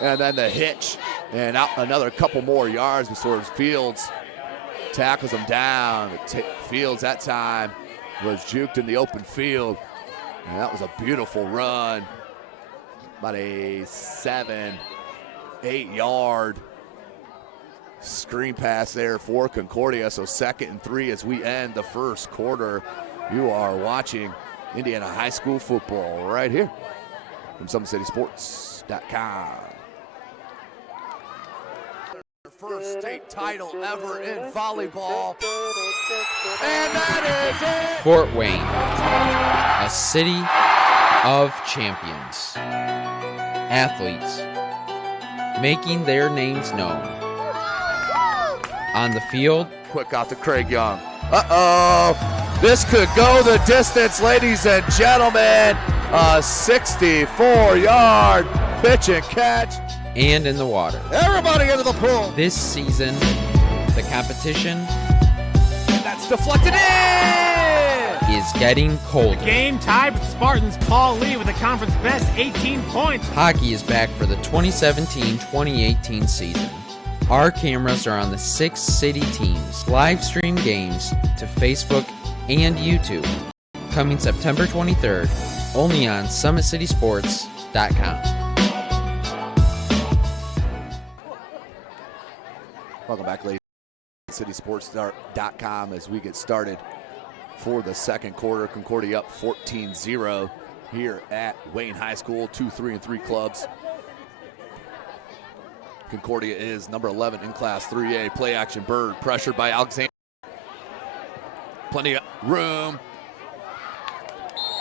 And then the hitch. And out another couple more yards before Fields tackles him down. Fields that time was juked in the open field. And that was a beautiful run. About a 7-8 yard screen pass there for Concordia. So 2nd and 3 as we end the first quarter. You are watching Indiana High School football right here from SummitCitySports.com. First state title ever in volleyball. And that is it. Fort Wayne, a city of champions. Athletes making their names known. On the field, Quick out to Craig Young. Uh-oh. This could go the distance, ladies and gentlemen. A 64-yard pitch and catch. and in the water. Everybody into the pool. This season, the competition And that's deflected in. is getting colder. Game tied with Spartans. Paul Lee with the conference best 18 points. Hockey is back for the 2017-2018 season. Our cameras are on the 6 city teams. Live stream games to Facebook and YouTube. Coming September 23rd, only on SummitCitySports.com. Welcome back, ladies. SummitCitySports.com as we get started for the second quarter. Concordia up 14-0 here at Wayne High School. 2 3-3 clubs. Concordia is number 11 in Class 3A. Play action Bird, pressured by Alexander. Plenty of room.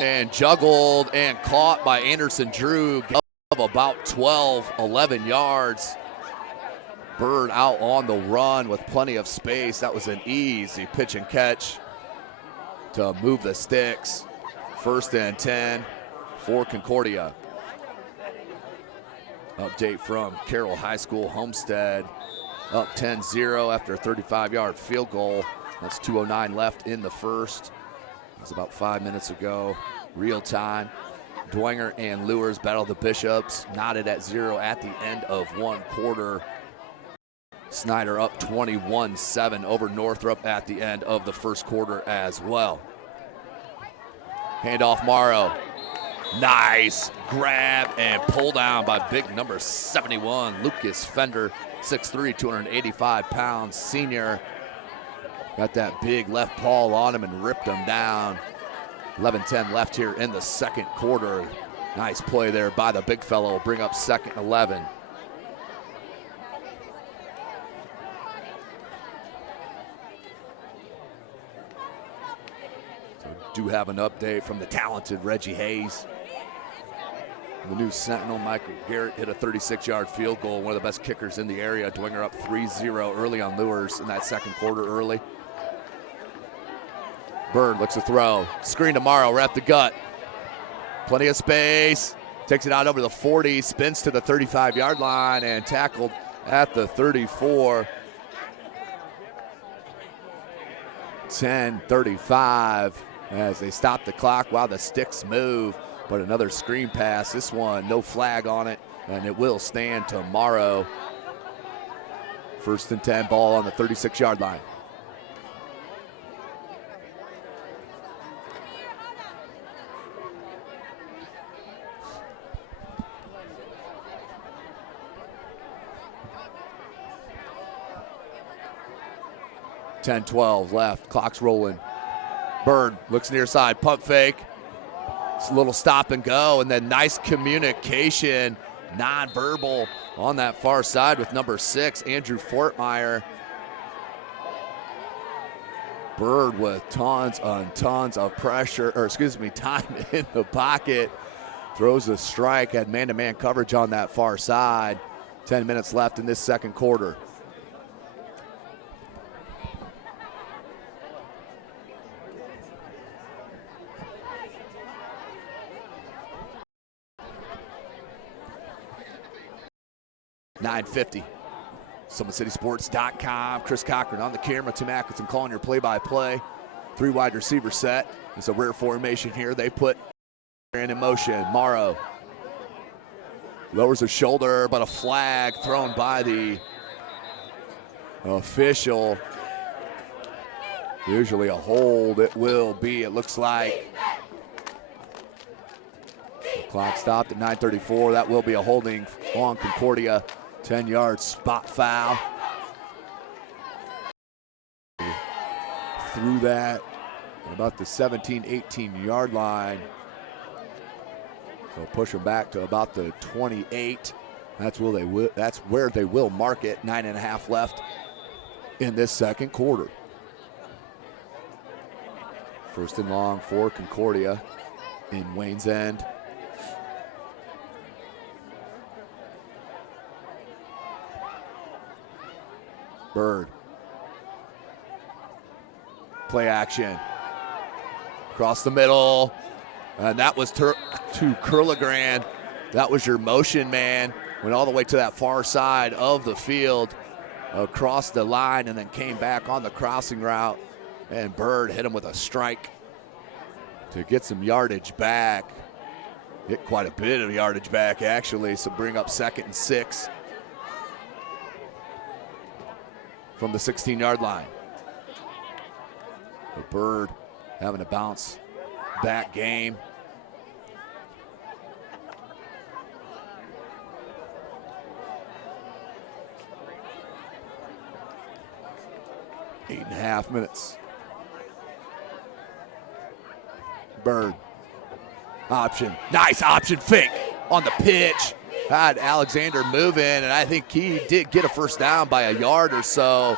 And juggled and caught by Anderson Drew of about 12, 11 yards. Bird out on the run with plenty of space. That was an easy pitch and catch to move the sticks. 1st and 10 for Concordia. Update from Carroll High School. Homestead up 10-0 after a 35-yard field goal. That's 2:09 left in the first. It was about 5 minutes ago. Real time. Dwenger and Lewis battle the Bishops. Knotted at 0 at the end of one quarter. Snyder up 21-7 over Northrop at the end of the first quarter as well. Handoff Morrow. Nice grab and pull down by big number 71, Lucas Fender, 6'3", 285 pounds, senior. Got that big left paw on him and ripped him down. 11-10 left here in the second quarter. Nice play there by the big fellow. Bring up 2nd and 11. Do have an update from the talented Reggie Hayes. The new Sentinel, Michael Garrett, hit a 36-yard field goal, one of the best kickers in the area. Dwenger up 3-0 early on Lures in that second quarter early. Bird looks to throw. Screen to Morrow, right up the gut. Plenty of space. Takes it out over the 40, spins to the 35-yard line and tackled at the 34. 10:35 as they stop the clock while the sticks move. But another screen pass, this one no flag on it, and it will stand tomorrow. 1st and 10, ball on the 36-yard line. .10-12 left, clock's rolling. Bird looks near side, pump fake. It's a little stop and go, and then nice communication, non-verbal on that far side with number 6, Andrew Fortmeyer. Bird with tons of pressure, time in the pocket. Throws a strike, had man-to-man coverage on that far side. 10 minutes left in this second quarter. .950. SummitCitySports.com. Chris Cochran on the camera. Tim Atkinson calling your play-by-play. 3 wide receiver set. It's a rare formation here. They put in motion. Morrow lowers his shoulder, but a flag thrown by the official. Usually a hold. It will be. It looks like. The clock stopped at 9:34. That will be a holding on Concordia. 10-yard spot foul. Through that about the 17, 18-yard line. So push them back to about the 28. That's where they will mark it. 9.5 left in this second quarter. 1st and long for Concordia in Wayne's End. Bird. Play action. Across the middle. And that was to Curligran. That was your motion man. Went all the way to that far side of the field. Across the line and then came back on the crossing route. And Bird hit him with a strike to get some yardage back. Hit quite a bit of yardage back actually. So bring up 2nd and 6. From the 16-yard line. The Bird having a bounce back game. Eight and a half minutes. Bird. Option. Nice option fake on the pitch. Had Alexander moving, and I think he did get a first down by a yard or so.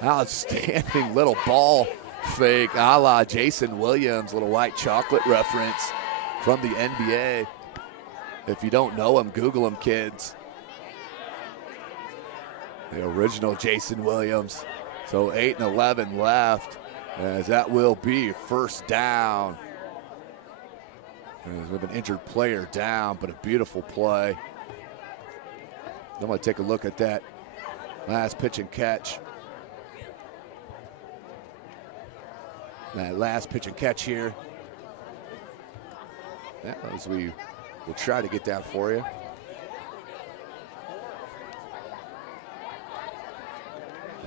Outstanding little ball fake a la Jason Williams, little white chocolate reference from the NBA. If you don't know him, Google him, kids. The original Jason Williams. So 8 and 11 left, as that will be first down. With an injured player down, but a beautiful play. I'm going to take a look at that last pitch and catch. That last pitch and catch here. Yeah, as we will try to get that for you.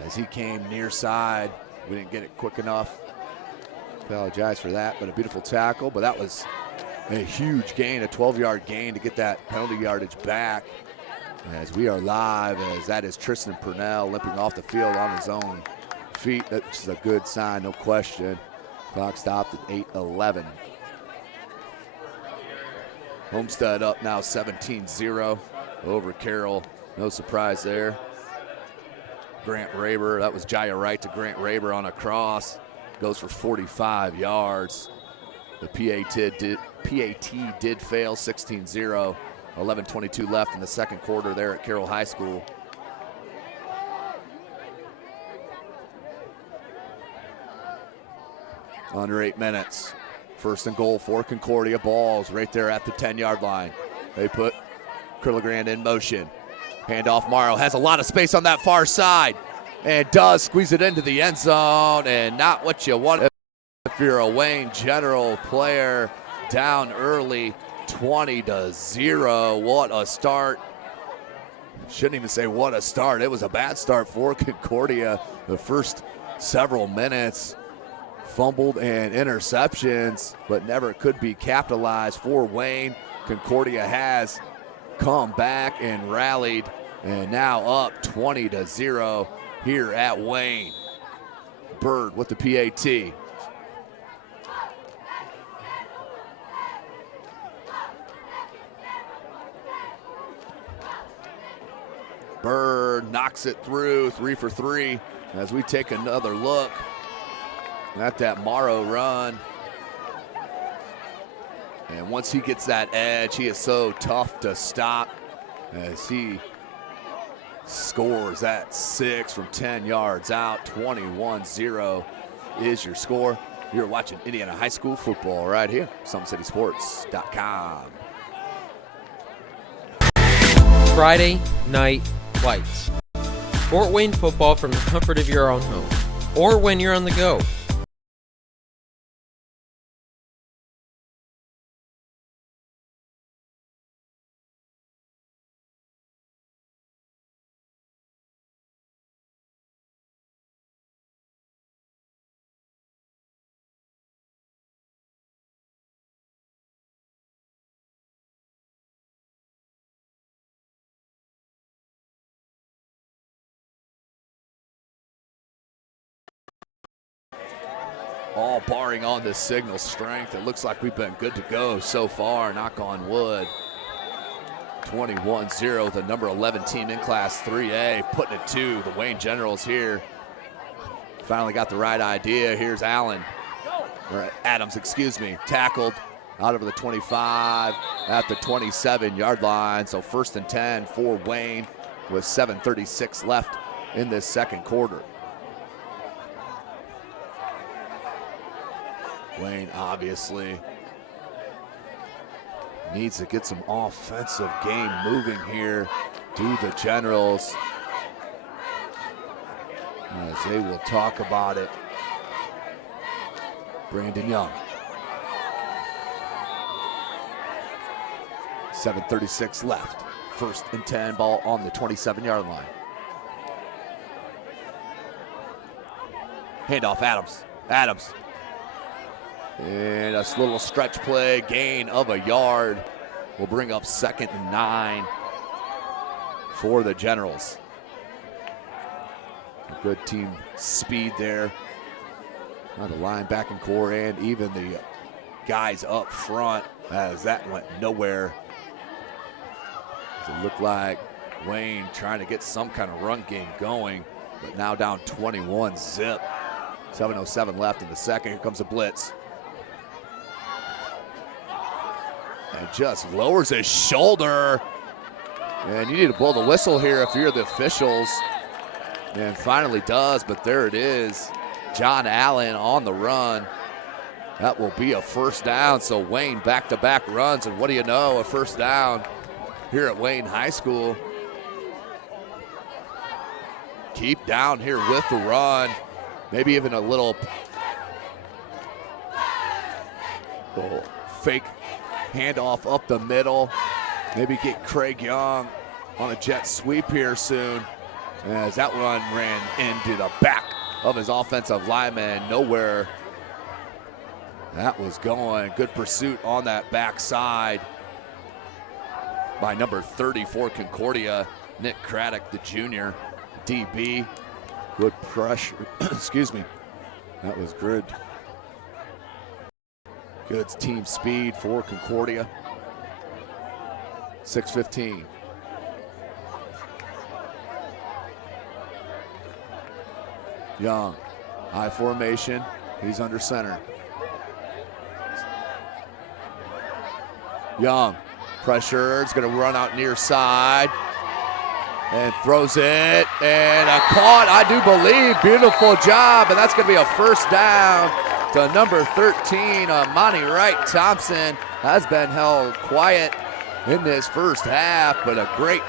As he came near side, we didn't get it quick enough. Apologize for that, but a beautiful tackle. But that was a huge gain, a 12-yard gain to get that penalty yardage back. As we are live, as that is Tristan Purnell limping off the field on his own feet. That's a good sign, no question. Clock stopped at 8:11. Homestead up now 17-0 over Carroll. No surprise there. Grant Raber, that was Jaya Wright to Grant Raber on a cross. goes for 45 yards. The PAT did fail, 16-0. 11:22 left in the second quarter there at Carroll High School. Under 8 minutes. First and goal for Concordia. Balls right there at the 10-yard line. They put Curligrand in motion. Handoff, Morrow has a lot of space on that far side and does squeeze it into the end zone, and not what you want if you're a Wayne General player. Down early, 20-0. What a start. Shouldn't even say what a start. It was a bad start for Concordia. The first several minutes, fumbled and interceptions, but never could be capitalized for Wayne. Concordia has come back and rallied, and now up 20-0 here at Wayne. Bird with the PAT. Bird knocks it through, 3 for 3, as we take another look at that Morrow run. And once he gets that edge, he is so tough to stop, as he scores at 6 from 10 yards out. 21-0 is your score. You're watching Indiana High School football right here, SummitCitySports.com. Friday Night Lights. Fort Wayne football from the comfort of your own home, or when you're on the go. All barring on the signal strength. It looks like we've been good to go so far, knock on wood. 21-0, the number 11 team in Class 3A, putting it to the Wayne Generals here. Finally got the right idea. Here's Allen, or Adams, excuse me, tackled out of the 25 at the 27-yard line. So 1st and 10 for Wayne with 7:36 left in this second quarter. Wayne obviously needs to get some offensive game moving here. Do the Generals, as they will talk about it. Brandon Young. 7:36 left. 1st and 10, ball on the 27-yard line. Handoff, Adams. Adams. And a little stretch play, gain of a yard, will bring up 2nd and 9 for the Generals. Good team speed there. The linebacking core and even the guys up front, as that went nowhere. It looked like Wayne trying to get some kind of run game going, but now down 21-0. 7:07 left in the second. Here comes a blitz. And just lowers his shoulder. And you need to blow the whistle here if you're the officials. And finally does, but there it is. John Allen on the run. That will be a 1st down. So Wayne back-to-back runs, and what do you know, a 1st down here at Wayne High School. Keep down here with the run. Maybe even a little fake handoff up the middle. Maybe get Craig Young on a jet sweep here soon, as that run ran into the back of his offensive lineman. Nowhere that was going. Good pursuit on that backside by number 30 for Concordia, Nick Craddock, the junior DB. Good pressure, excuse me. That was good. Good team speed for Concordia. 6:15. Young, high formation, He's under center. Young, pressure, is going to run out near side and throws it, and a caught, I do believe. Beautiful job, and that's going to be a first down to number 13, Monty Wright Thompson. Has been held quiet in this first half, but a great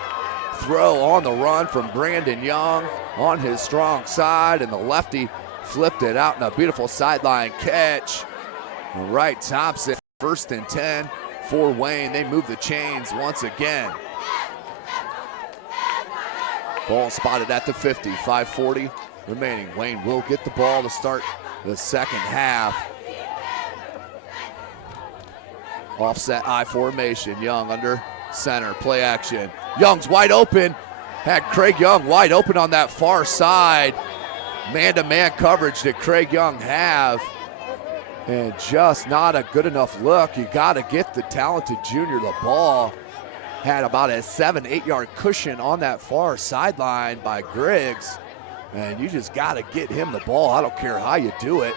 throw on the run from Brandon Young on his strong side, and the lefty flipped it out in a beautiful sideline catch. Wright Thompson, 1st and 10 for Wayne. They move the chains once again. Ball spotted at the 50, 5:40 remaining. Wayne will get the ball to start the second half. Offset I formation. Young under center, play action. Young's wide open. Had Craig Young wide open on that far side. Man-to-man coverage that Craig Young have. And just not a good enough look. You got to get the talented junior the ball. Had about a 7-8 yard cushion on that far sideline by Griggs. And you just got to get him the ball. I don't care how you do it.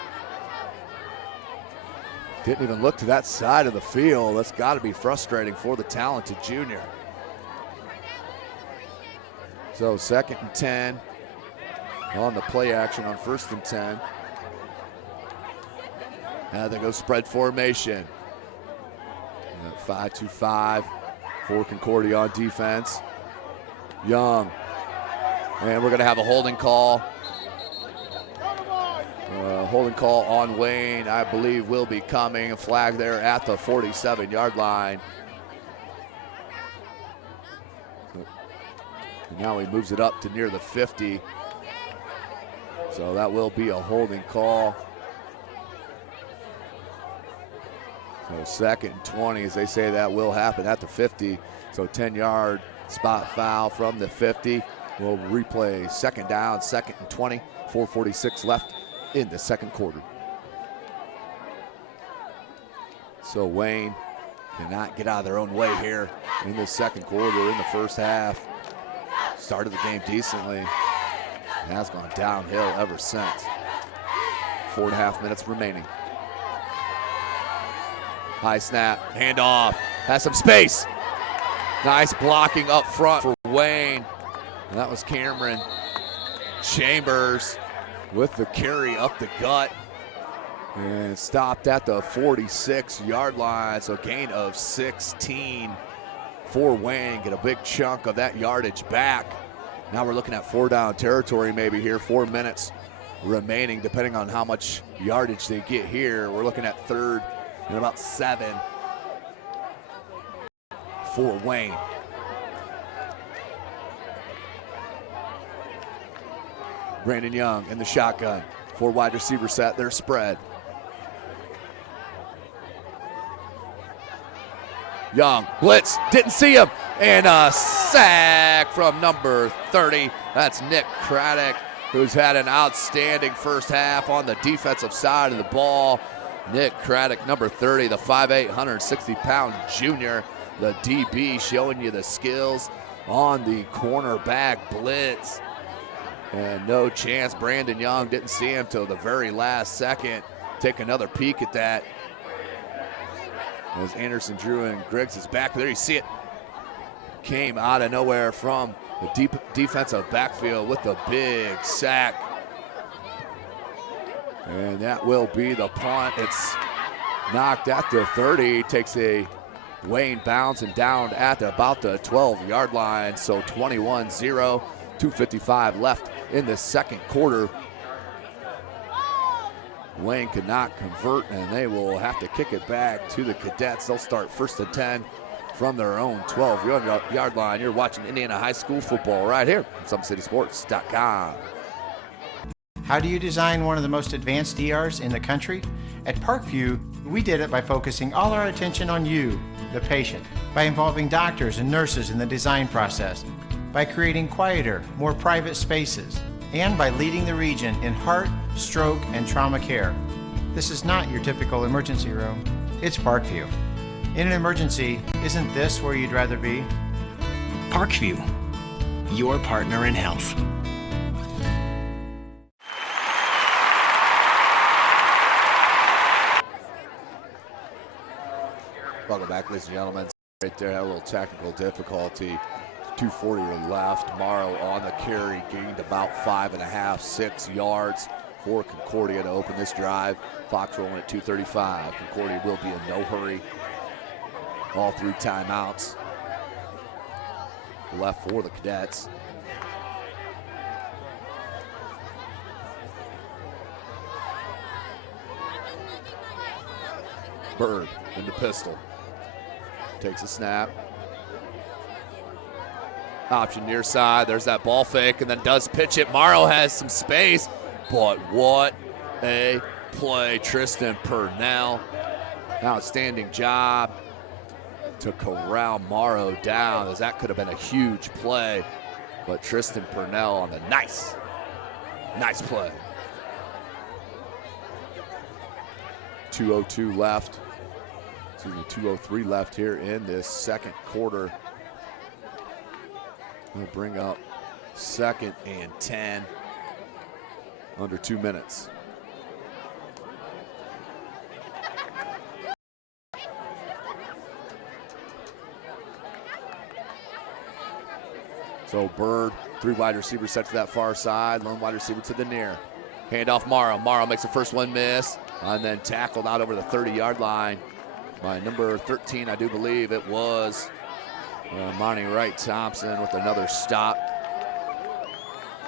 Didn't even look to that side of the field. That's got to be frustrating for the talented junior. So 2nd and 10 on the play action on 1st and 10. Now they go spread formation. 5-2-5 for Concordia on defense. Young. And we're going to have a holding call. Holding call on Wayne, I believe, will be coming. A flag there at the 47-yard line. And now he moves it up to near the 50. So that will be a holding call. So 2nd and 20, as they say, that will happen at the 50. So 10-yard spot foul from the 50. We'll replay 2nd down, 2nd and 20, 4:46 left in the second quarter. So Wayne cannot get out of their own way here in the second quarter. In the first half, started the game decently, and has gone downhill ever since. 4.5 minutes remaining. High snap, handoff, has some space. Nice blocking up front for Wayne. And that was Cameron Chambers with the carry up the gut. And stopped at the 46-yard line, so gain of 16 for Wayne. Get a big chunk of that yardage back. Now we're looking at 4-down territory maybe here, 4 minutes remaining, depending on how much yardage they get here. We're looking at 3rd and about 7 for Wayne. Brandon Young in the shotgun. 4 wide receiver set, they're spread. Young, blitz, didn't see him, and a sack from number 30. That's Nick Craddock, who's had an outstanding first half on the defensive side of the ball. Nick Craddock, number 30, the 5'8", 160-pound junior. The DB showing you the skills on the cornerback blitz. And no chance. Brandon Young didn't see him till the very last second. Take another peek at that. As Anderson, Drew, and Griggs is back. There you see it. Came out of nowhere from the deep defensive backfield with the big sack. And that will be the punt. It's knocked at the 30. Takes a Wayne bounce and down at about the 12-yard line. So 21-0. 2:55 left in the second quarter. Wayne could not convert, and they will have to kick it back to the Cadets. They'll start 1st and 10 from their own 12-yard line. You're watching Indiana High School football right here on SummitCitySports.com. How do you design one of the most advanced ERs in the country? At Parkview, we did it by focusing all our attention on you, the patient, by involving doctors and nurses in the design process, by creating quieter, more private spaces, and by leading the region in heart, stroke, and trauma care. This is not your typical emergency room. It's Parkview. In an emergency, isn't this where you'd rather be? Parkview, your partner in health. Welcome back, ladies and gentlemen. Right there, had a little technical difficulty. 2:40 left. Morrow on the carry, gained about 5.5, 6 yards for Concordia to open this drive. Clock's rolling at 2:35. Concordia will be in no hurry. All 3 timeouts left for the Cadets. Bird in the pistol. Takes a snap. Option near side. There's that ball fake and then does pitch it. Morrow has some space, but what a play. Tristan Purnell. Outstanding job to corral Morrow down, as that could have been a huge play. But Tristan Purnell on the nice play. 2:02 left. 2:03 left here in this second quarter. We'll bring up 2nd and 10. Under 2 minutes. So Bird, 3 wide receivers set to that far side. Lone wide receiver to the near. Handoff Morrow. Morrow makes the first one miss. And then tackled out over the 30-yard line by number 13, I do believe it was Monty Wright Thompson with another stop.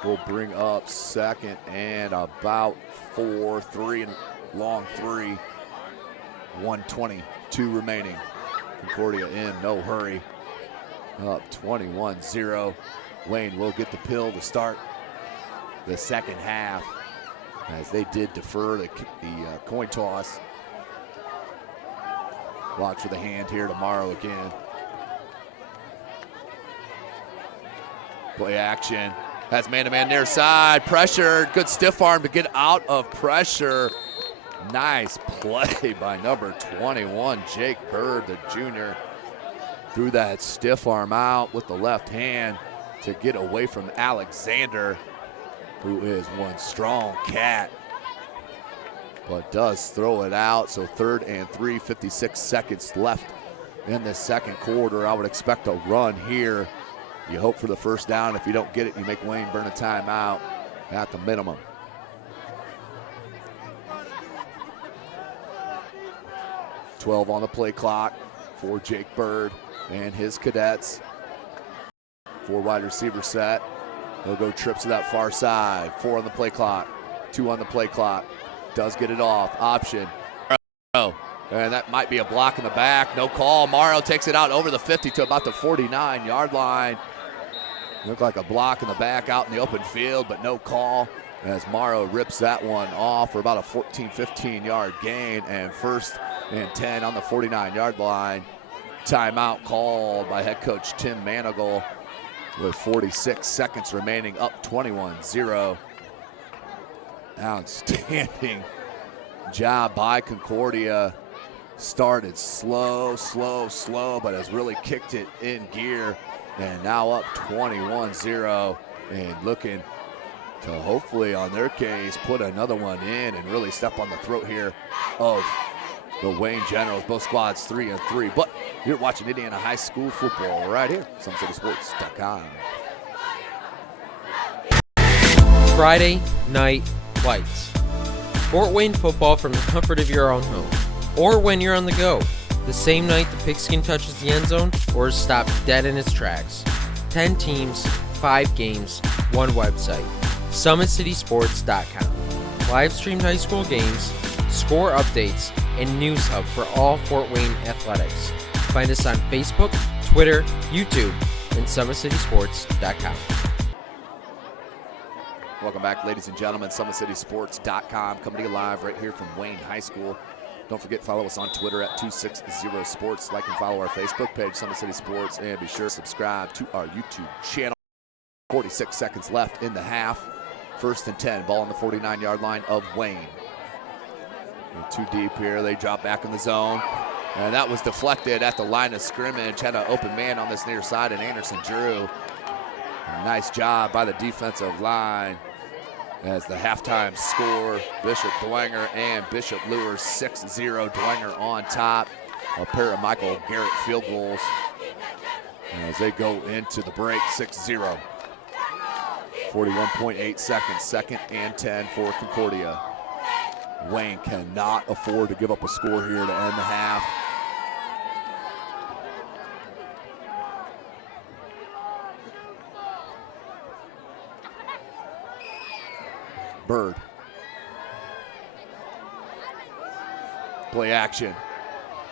We'll bring up 2nd and about 4, 3 and long 3. 1:22 remaining. Concordia in no hurry. Up 21-0. Wayne will get the pill to start the second half, as they did defer the coin toss. Watch for the hand here tomorrow again. Play action. Has man-to-man near side. Pressure. Good stiff arm to get out of pressure. Nice play by number 21, Jake Bird, the junior. Threw that stiff arm out with the left hand to get away from Alexander, who is one strong cat, but does throw it out. So 3rd and 3, 56 seconds left in the second quarter. I would expect a run here. You hope for the first down. If you don't get it, you make Wayne burn a timeout at the minimum. .12 on the play clock for Jake Bird and his Cadets. 4 wide receiver set. They'll go trips to that far side. 4 on the play clock, 2 on the play clock. Does get it off. Option. And that might be a block in the back. No call. Morrow takes it out over the 50 to about the 49-yard line. Looked like a block in the back out in the open field, but no call, as Morrow rips that one off for about a 14, 15-yard gain, and 1st and 10 on the 49-yard line. Timeout called by head coach Tim Manigal with 46 seconds remaining, up 21-0. Outstanding job by Concordia. Started slow, but has really kicked it in gear, and now up 21-0 and looking to hopefully, on their case, put another one in and really step on the throat here of the Wayne Generals. Both squads 3 and 3, but you're watching Indiana High School football right here, SummitCitySports.com. Friday Night Lights. Fort Wayne football from the comfort of your own home, or when you're on the go, the same night the pigskin touches the end zone or is stopped dead in its tracks. 10 teams, 5 games, 1 website. SummitCitySports.com. Live streamed high school games, score updates, and news hub for all Fort Wayne athletics. Find us on Facebook, Twitter, YouTube, and SummitCitySports.com. Welcome back, ladies and gentlemen. SummitCitySports.com coming to you live right here from Wayne High School. Don't forget to follow us on Twitter at 260sports. Like and follow our Facebook page, Summit City Sports, and be sure to subscribe to our YouTube channel. 46 seconds left in the half. 1st and 10, ball on the 49-yard line of Wayne. They're too deep here. They drop back in the zone, and that was deflected at the line of scrimmage. Had an open man on this near side, and Anderson Drew. Nice job by the defensive line. As the halftime score, Bishop Dwenger and Bishop Lure 6-0. Dwenger on top. a pair of Michael Garrett field goals as they go into the break 6-0. 41.8 seconds, 2nd and 10 for Concordia. Wayne cannot afford to give up a score here to end the half. Bird. Play action.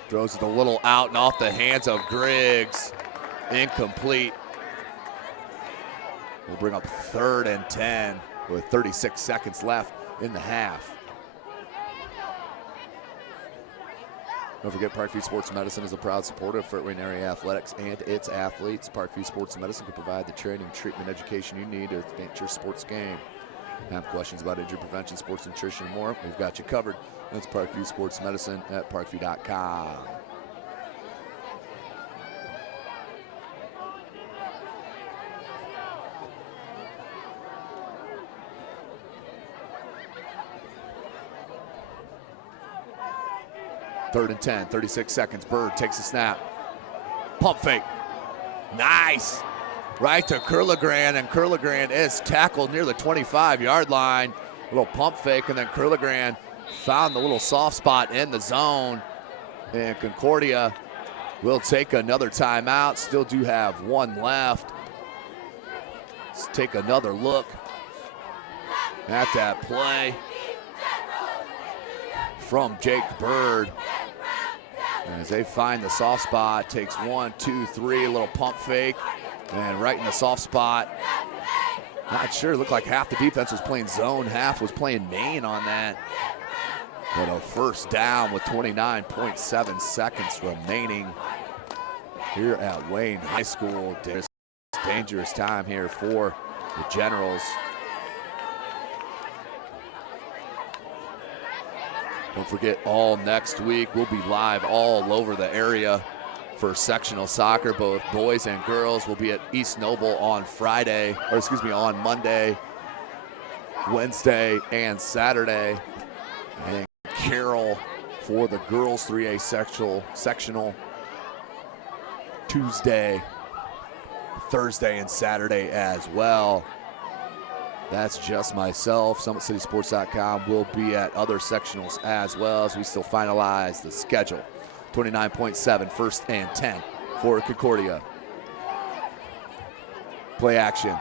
Throws it a little out and off the hands of Griggs. Incomplete. We'll bring up 3rd and 10 with 36 seconds left in the half. Don't forget, Parkview Sports Medicine is a proud supporter of Fort Wayne area athletics and its athletes. Parkview Sports Medicine can provide the training, treatment, education you need to advance your sports game. Have questions about injury prevention, sports nutrition, and more? We've got you covered. That's Parkview Sports Medicine at parkview.com. Third and 10, 36 seconds. Bird takes a snap. Pump fake. Nice. Right to Curlegrand, and Curlegrand is tackled near the 25-yard line. Little pump fake, and then Curlegrand found the little soft spot in the zone. And Concordia will take another timeout. Still do have one left. Let's take another look at that play from Jake Bird. As they find the soft spot, takes 1, 2, 3, a little pump fake, and right in the soft spot. Not sure, it looked like half the defense was playing zone, half was playing main on that. But a first down with 29.7 seconds remaining here at Wayne High School. Dangerous time here for the Generals. Don't forget, all next week we'll be live all over the area for sectional soccer. Both boys and girls will be at East Noble on on Monday, Wednesday, and Saturday. And Carroll for the girls 3A sectional Tuesday, Thursday, and Saturday as well. That's just myself. SummitCitySports.com will be at other sectionals as well as we still finalize the schedule. 29.7, 1st and 10 for Concordia. Play action.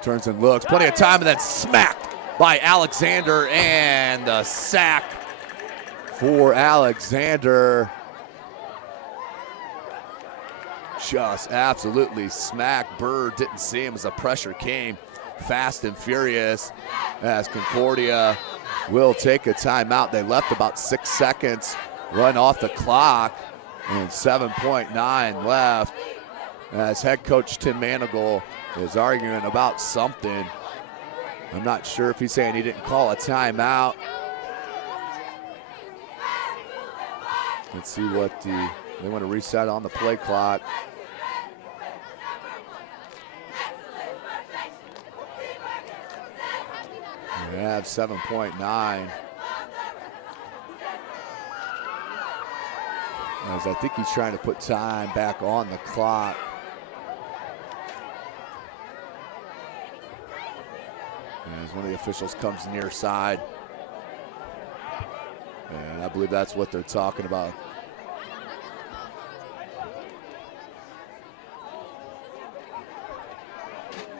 Turns and looks. Plenty of time, and then smacked by Alexander, and the sack for Alexander. Just absolutely smacked. Bird didn't see him as the pressure came fast and furious as Concordia will take a timeout. They left about 6 seconds run off the clock and 7.9 left as head coach Tim Manigal is arguing about something. I'm not sure if he's saying he didn't call a timeout. Let's see what they want to reset on the play clock. We have 7.9. As I think he's trying to put time back on the clock. As one of the officials comes near side. And I believe that's what they're talking about.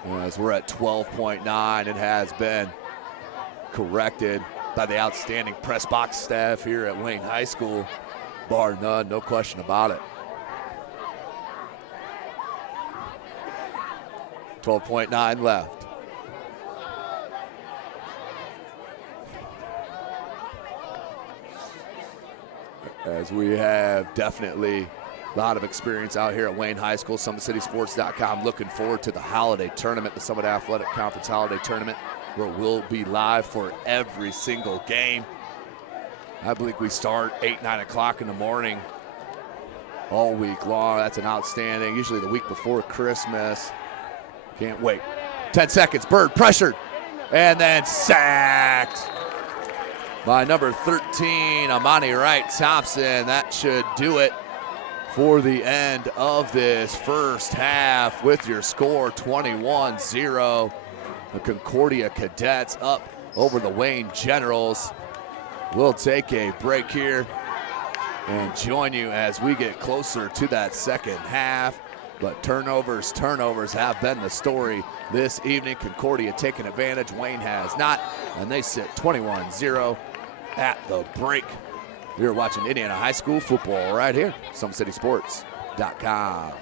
As we're at 12.9, it has been corrected by the outstanding press box staff here at Wayne High School. Bar none, no question about it. 12.9 left. As we have definitely a lot of experience out here at Wayne High School. SummitCitySports.com looking forward to the holiday tournament, the Summit Athletic Conference Holiday Tournament, where we'll be live for every single game. I believe we start 8, 9 o'clock in the morning all week long. That's an outstanding, usually the week before Christmas. Can't wait. 10 seconds, Bird pressured, and then sacked. by number 13, Amani Wright Thompson. That should do it for the end of this first half with your score 21-0. The Concordia Cadets up over the Wayne Generals. We'll take a break here and join you as we get closer to that second half. But turnovers have been the story this evening. Concordia taking advantage, Wayne has not, and they sit 21-0 at the break. You're watching Indiana High School football right here, SummitCitySports.com.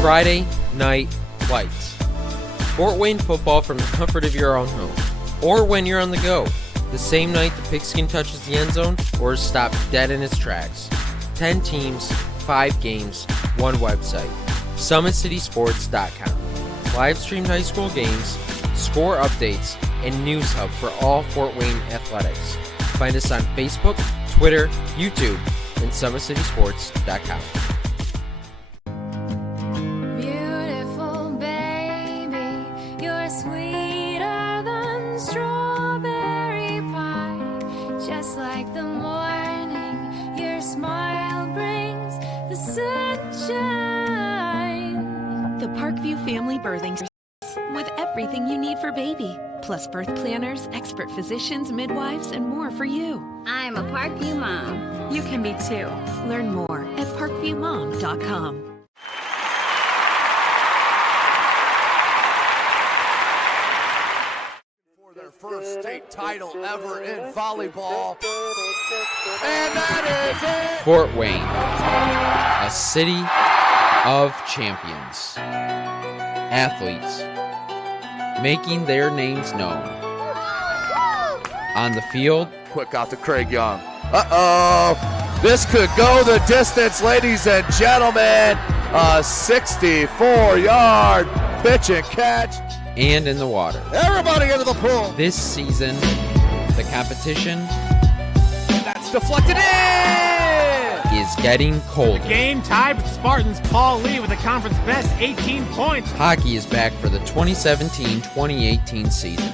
Friday Night Lights. Fort Wayne football from the comfort of your own home, or when you're on the go. The same night the pigskin touches the end zone or is stopped dead in its tracks. 10 teams, 5 games, 1 website. SummitCitySports.com. Live streamed high school games, score updates, and news hub for all Fort Wayne athletics. Find us on Facebook, Twitter, YouTube, and SummitCitySports.com. Beautiful baby, you're sweeter than strawberry pie. Just like the morning, your smile brings the sunshine. The Parkview Family Birthing with everything you need for baby, plus birth planners, expert physicians, midwives, and more for you. I'm a Parkview mom. You can be too. Learn more at parkviewmom.com. For their first state title ever in volleyball. And that is it! Fort Wayne, a city of champions. Athletes making their names known. On the field, Quick out to Craig Young. Uh-oh. This could go the distance, ladies and gentlemen. A 64-yard pitch and catch. and in the water. Everybody into the pool. This season, the competition That's deflected in. is getting colder. Game tied with Spartans. Paul Lee with the conference best 18 points. Hockey is back for the 2017-2018 season.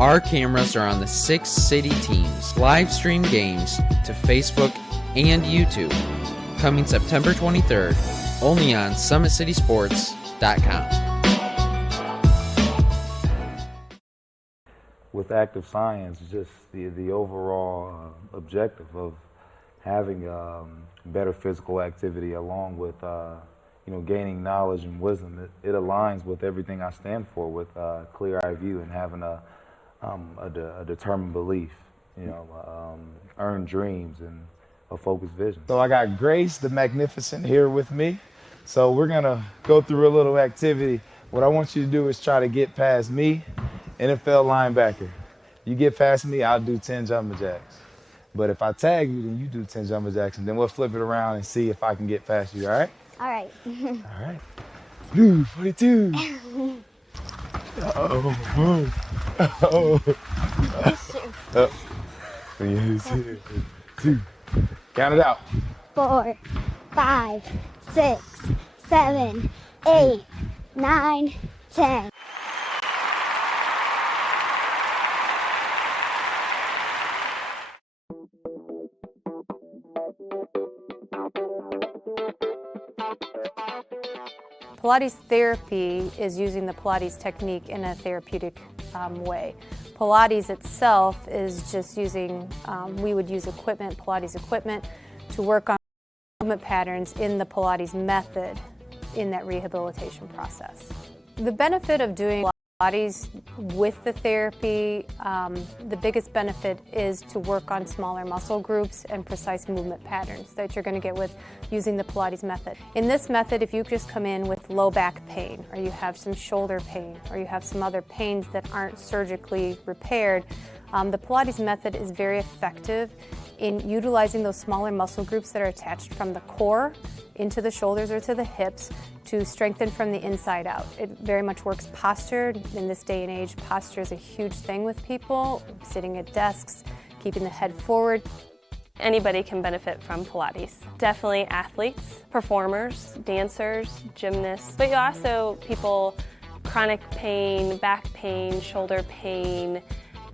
Our cameras are on the 6 city teams. Live stream games to Facebook and YouTube. Coming September 23rd, only on SummitCitySports.com. With active science, just the overall objective of having better physical activity along with gaining knowledge and wisdom, it aligns with everything I stand for, with clear-eye view and having a determined belief, earned dreams and a focused vision. So I got Grace the Magnificent here with me. So we're gonna go through a little activity. What I want you to do is try to get past me, NFL linebacker. You get past me, I'll do 10 jumping jacks. But if I tag you, then you do 10 jumping jacks, and then we'll flip it around and see if I can get past you, all right? All right. All right. Blue 42. Uh-oh. Uh-oh. Uh-oh. 3, 2. Count it out. 4, 5, 6, 7, 8, 9, 10. Pilates therapy is using the Pilates technique in a therapeutic way. Pilates itself is just using, we would use equipment, Pilates equipment, to work on movement patterns in the Pilates method in that rehabilitation process. The benefit of doing Pilates with the therapy, the biggest benefit is to work on smaller muscle groups and precise movement patterns that you're going to get with using the Pilates method. In this method, if you just come in with low back pain, or you have some shoulder pain, or you have some other pains that aren't surgically repaired, the Pilates method is very effective in utilizing those smaller muscle groups that are attached from the core into the shoulders or to the hips to strengthen from the inside out. It very much works posture. In this day and age, posture is a huge thing with people, sitting at desks, keeping the head forward. Anybody can benefit from Pilates. Definitely athletes, performers, dancers, gymnasts, but also people chronic pain, back pain, shoulder pain,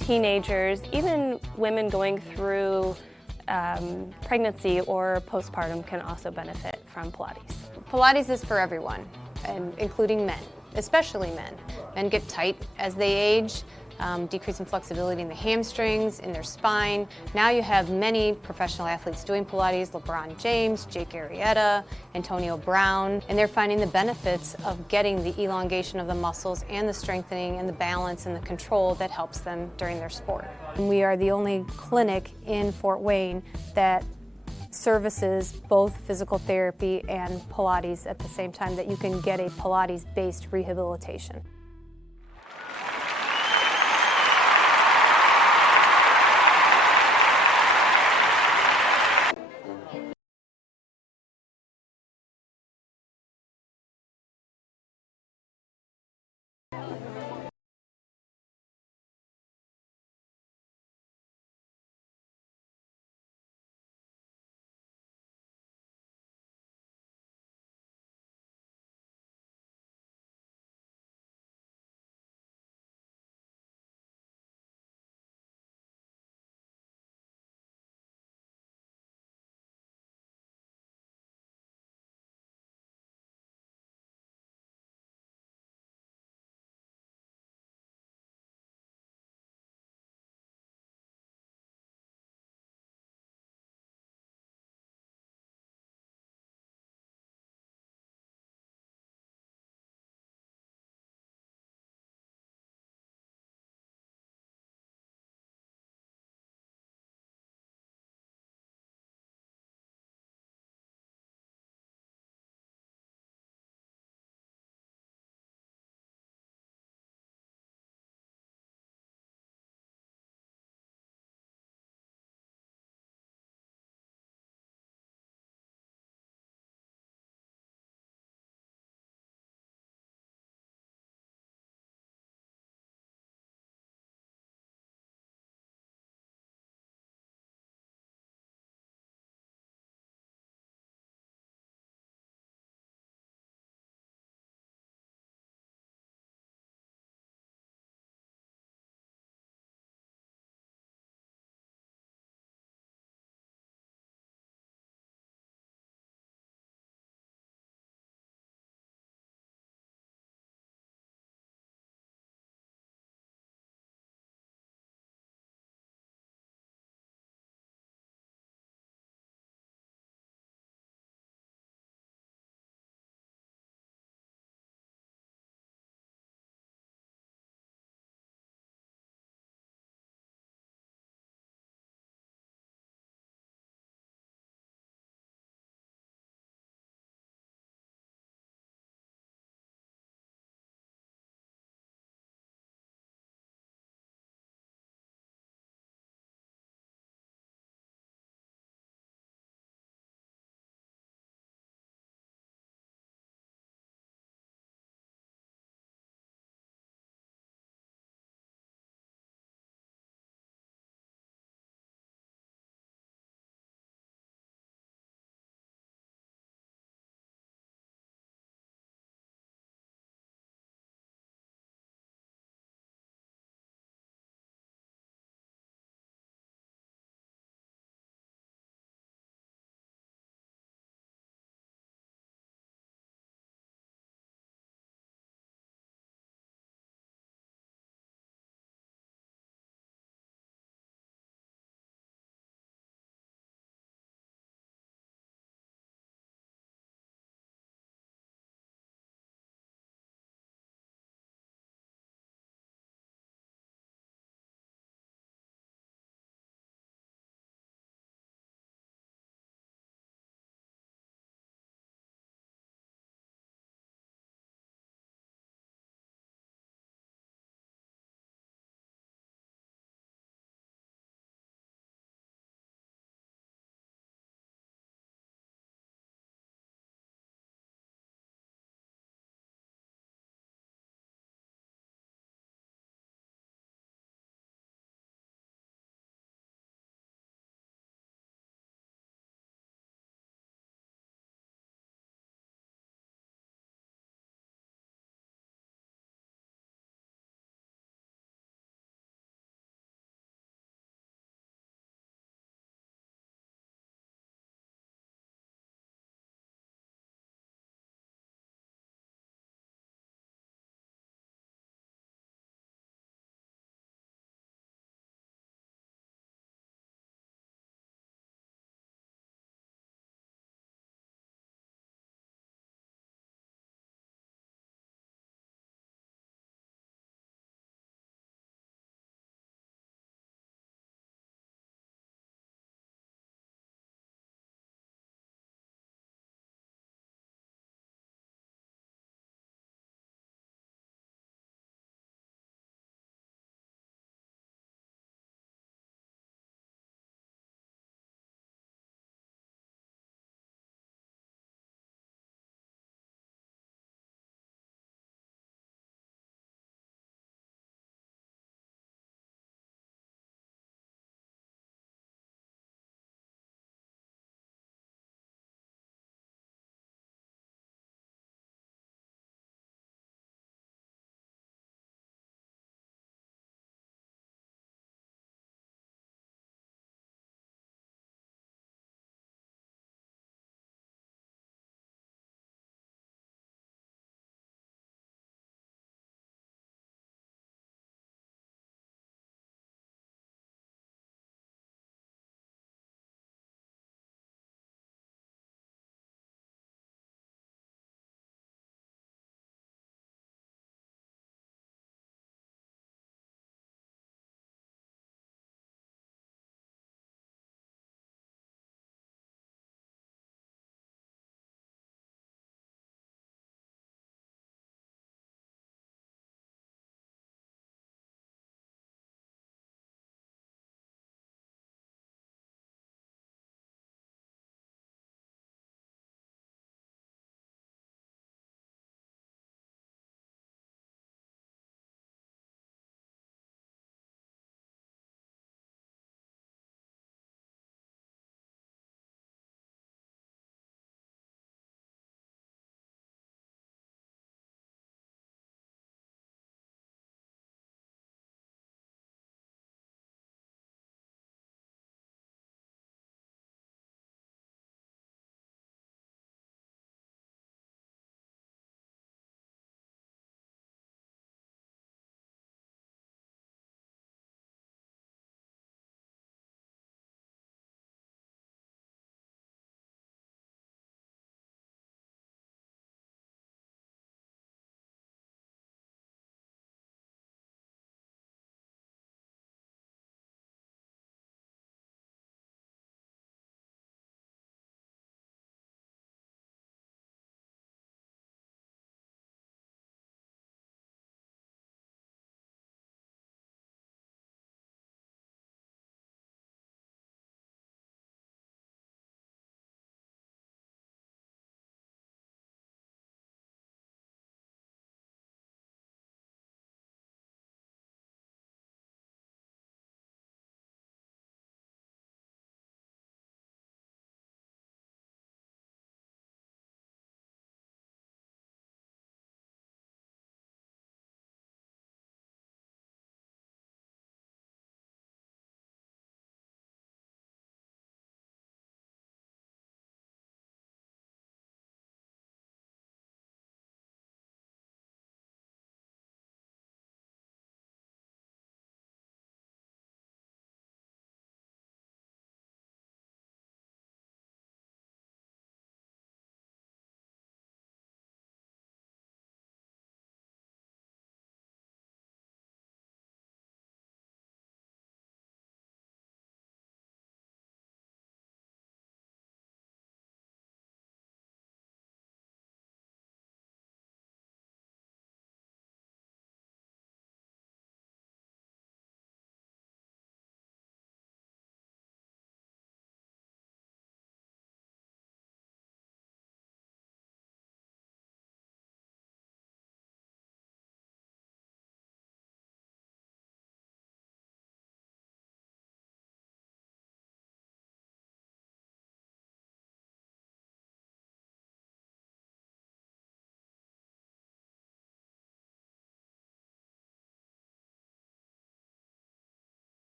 teenagers, even women going through pregnancy or postpartum can also benefit from Pilates. Pilates is for everyone, and including men, especially men. Men get tight as they age, decreasing flexibility in the hamstrings, in their spine. Now you have many professional athletes doing Pilates, LeBron James, Jake Arrieta, Antonio Brown, and they're finding the benefits of getting the elongation of the muscles and the strengthening and the balance and the control that helps them during their sport. And we are the only clinic in Fort Wayne that services both physical therapy and Pilates at the same time, that you can get a Pilates-based rehabilitation.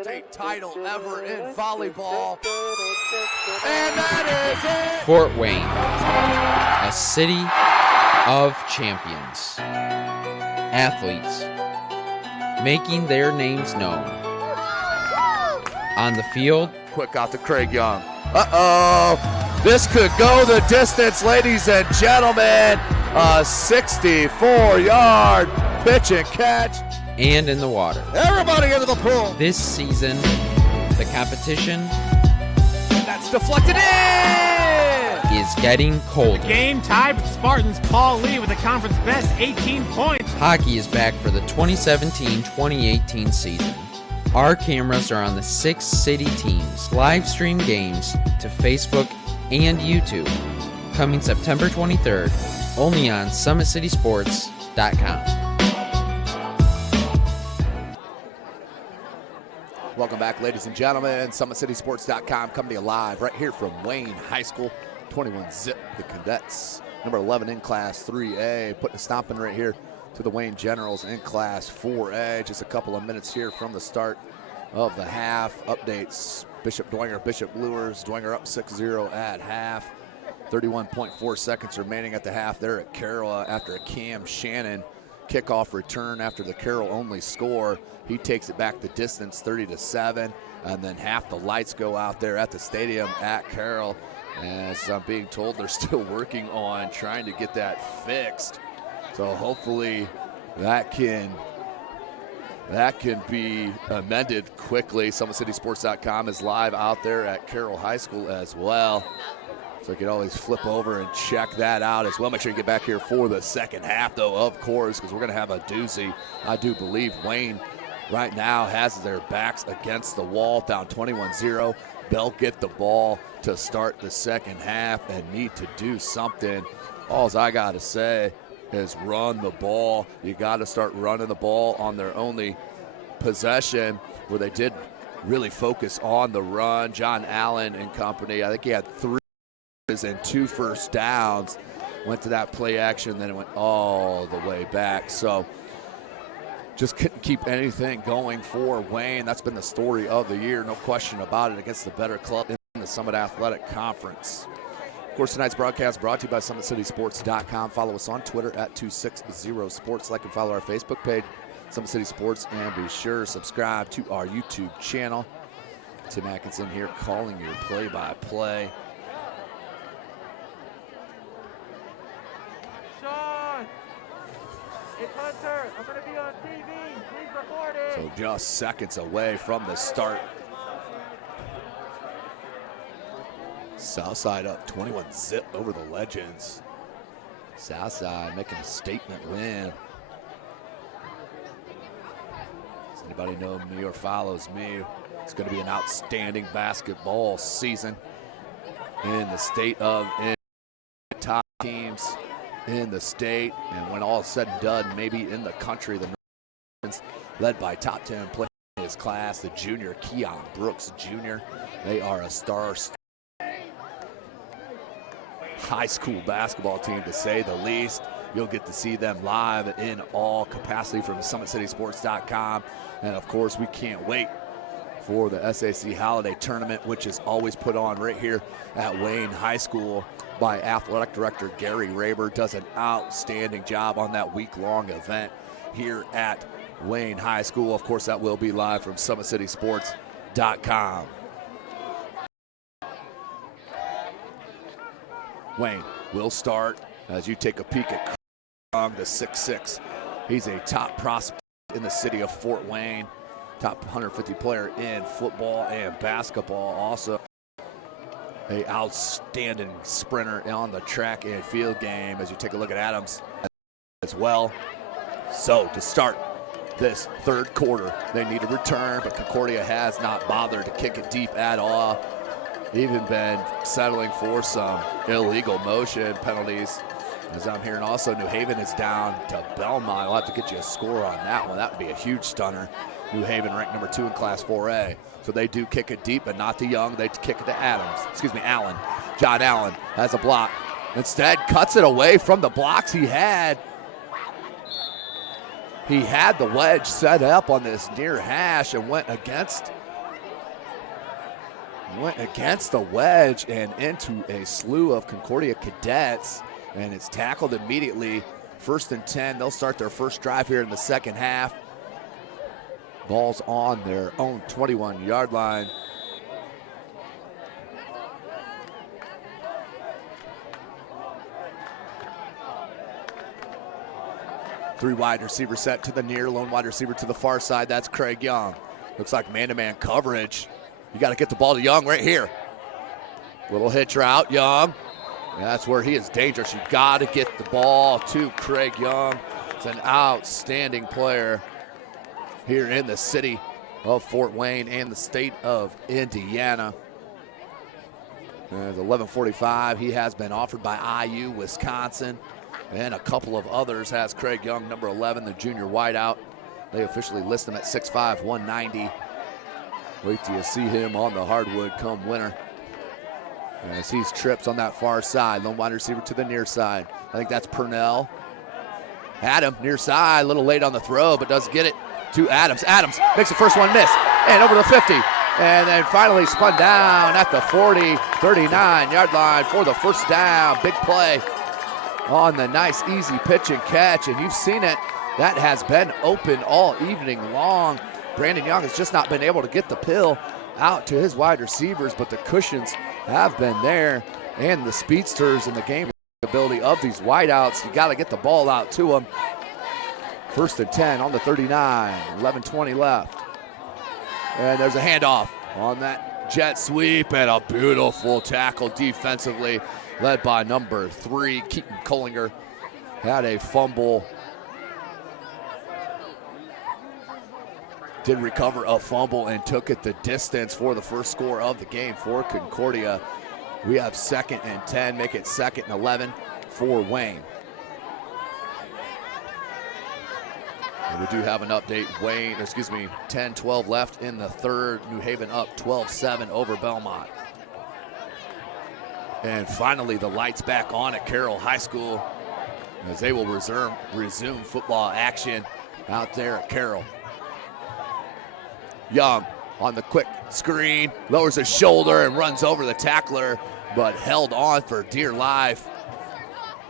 state title ever in volleyball. And that is it. Fort Wayne, a city of champions. Athletes making their names known. On the field, Quick out to Craig Young. Uh-oh. This could go the distance, ladies and gentlemen. A 64-yard pitch and catch. and in the water. Everybody into the pool. This season, the competition That's deflected in. is getting colder. Game tied with Spartans. Paul Lee with the conference best 18 points. Hockey is back for the 2017-2018 season. Our cameras are on the 6 city teams. Live stream games to Facebook and YouTube. Coming September 23rd, only on SummitCitySports.com. Welcome back, ladies and gentlemen. SummitCitySports.com coming to you live right here from Wayne High School. 21 zip, the Cadets. Number 11 in Class 3A. Putting a stomping right here to the Wayne Generals in Class 4A. Just a couple of minutes here from the start of the half. Updates, Bishop Dwenger, Bishop Lures. Dwenger up 6-0 at half. 31.4 seconds remaining at the half there at Carroll after a Cam Shannon kickoff return after the Carroll only score. He takes it back the distance 30-7, and then half the lights go out there at the stadium at Carroll. As I'm being told, they're still working on trying to get that fixed. So hopefully that can be amended quickly. SummitCitySports.com is live out there at Carroll High School as well. So you can always flip over and check that out as well. Make sure you get back here for the second half, though, of course, because we're going to have a doozy. I do believe Wayne right now has their backs against the wall, down 21-0. They'll get the ball to start the second half and need to do something. All I got to say is run the ball. You got to start running the ball on their only possession where they did really focus on the run. John Allen and company, I think he had 3 and 2 first downs, went to that play action, then it went all the way back. So just couldn't keep anything going for Wayne. That's been the story of the year, no question about it, against the better club in the Summit Athletic Conference. Of course, tonight's broadcast brought to you by SummitCitySports.com. Follow us on Twitter at 260sports. Like and follow our Facebook page, Summit City Sports, and be sure to subscribe to our YouTube channel. Tim Atkinson here calling your play-by-play. It's Hunter. I'm going to be on TV. Please record it. So just seconds away from the start. Southside up 21 zip over the Legends. Southside making a statement win. Does anybody know me or follows me? It's going to be an outstanding basketball season in the state of top teams in the state, and when all is said and done, maybe in the country. The Northlands, led by top 10 player in his class, the junior Keon Brooks Jr. They are a star high school basketball team, to say the least. You'll get to see them live in all capacity from SummitCitySports.com, and of course, we can't wait for the SAC Holiday Tournament, which is always put on right here at Wayne High School by Athletic Director Gary Raber. Does an outstanding job on that week-long event here at Wayne High School. Of course, that will be live from SummitCitySports.com. Wayne will start as you take a peek at Krong, the 6'6". He's a top prospect in the city of Fort Wayne. Top 150 player in football and basketball. Also an outstanding sprinter on the track and field game as you take a look at Adams as well. So to start this third quarter, they need a return, but Concordia has not bothered to kick it deep at all. Even been settling for some illegal motion penalties. As I'm hearing also, New Haven is down to Belmont. I'll have to get you a score on that one. That would be a huge stunner. New Haven ranked number 2 in Class 4A. So they do kick it deep, but not the young. They kick it to Allen. John Allen has a block. Instead, cuts it away from the blocks he had. He had the wedge set up on this near hash and went against went against the wedge and into a slew of Concordia Cadets, and it's tackled immediately. 1st and 10. They'll start their first drive here in the second half. Ball's on their own 21-yard line. Three wide receiver set to the near, lone wide receiver to the far side. That's Craig Young. Looks like man-to-man coverage. You got to get the ball to Young right here. Little hitch route, Young. That's where he is dangerous. You got to get the ball to Craig Young. He's an outstanding player here in the city of Fort Wayne and the state of Indiana. At 11:45, he has been offered by IU, Wisconsin, and a couple of others. Has Craig Young, number 11, the junior wideout. They officially list him at 6'5", 190. Wait till you see him on the hardwood come winter. As he's trips on that far side, lone wide receiver to the near side. I think that's Purnell. Had him near side, a little late on the throw, but does get it to Adams. Adams makes the first one miss, and over the 50. And then finally spun down at the 40, 39-yard line for the first down. Big play on the nice, easy pitch and catch, and you've seen it. That has been open all evening long. Brandon Young has just not been able to get the pill out to his wide receivers, but the cushions have been there, and the speedsters in the game ability of these wideouts. You got to get the ball out to them. 1st and 10 on the 39, 11:20 left. And there's a handoff on that jet sweep, and a beautiful tackle defensively led by number 3, Keaton Collinger. Had a fumble. Did recover a fumble and took it the distance for the first score of the game for Concordia. We have 2nd and 10, make it 2nd and 11 for Wayne. And we do have an update. 10-12 left in the third. New Haven up 12-7 over Belmont. And finally, the lights back on at Carroll High School as they will resume football action out there at Carroll. Young on the quick screen, lowers his shoulder and runs over the tackler, but held on for dear life.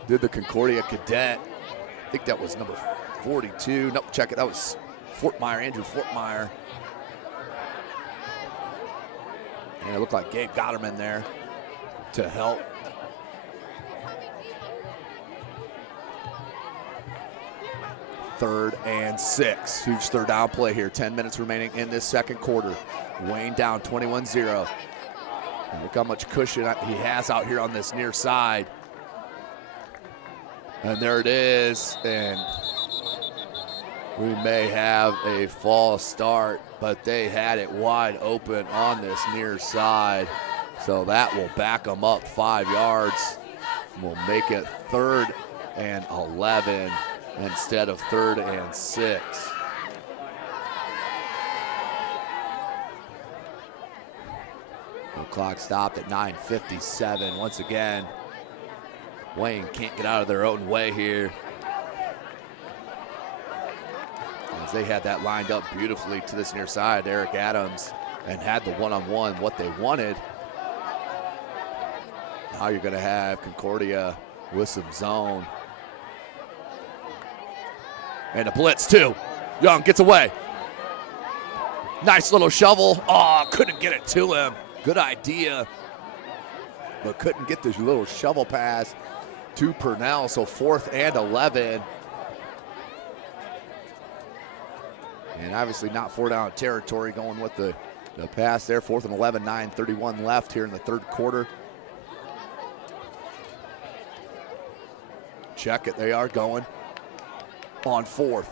Did the Concordia cadet. I think that was number 42. Nope, check it. That was Fortmeyer, Andrew Fortmeyer. And it looked like Gabe got him in there to help. Third and 6. Huge third down play here. 10 minutes remaining in this second quarter. Wayne down 21-0. Look how much cushion he has out here on this near side. And there it is. And we may have a false start, but they had it wide open on this near side. So that will back them up 5 yards. We'll make it 3rd and 11 instead of 3rd and 6. The clock stopped at 9:57. Once again, Wayne can't get out of their own way here, as they had that lined up beautifully to this near side. Eric Adams, and had the one-on-one, what they wanted. Now you're going to have Concordia with some zone. And a blitz too. Young gets away. Nice little shovel. Oh, couldn't get it to him. Good idea, but couldn't get this little shovel pass to Purnell. So 4th and 11. And obviously not 4-down territory, going with the pass there. 4th and 11, 9:31 left here in the third quarter. Check it, they are going on 4th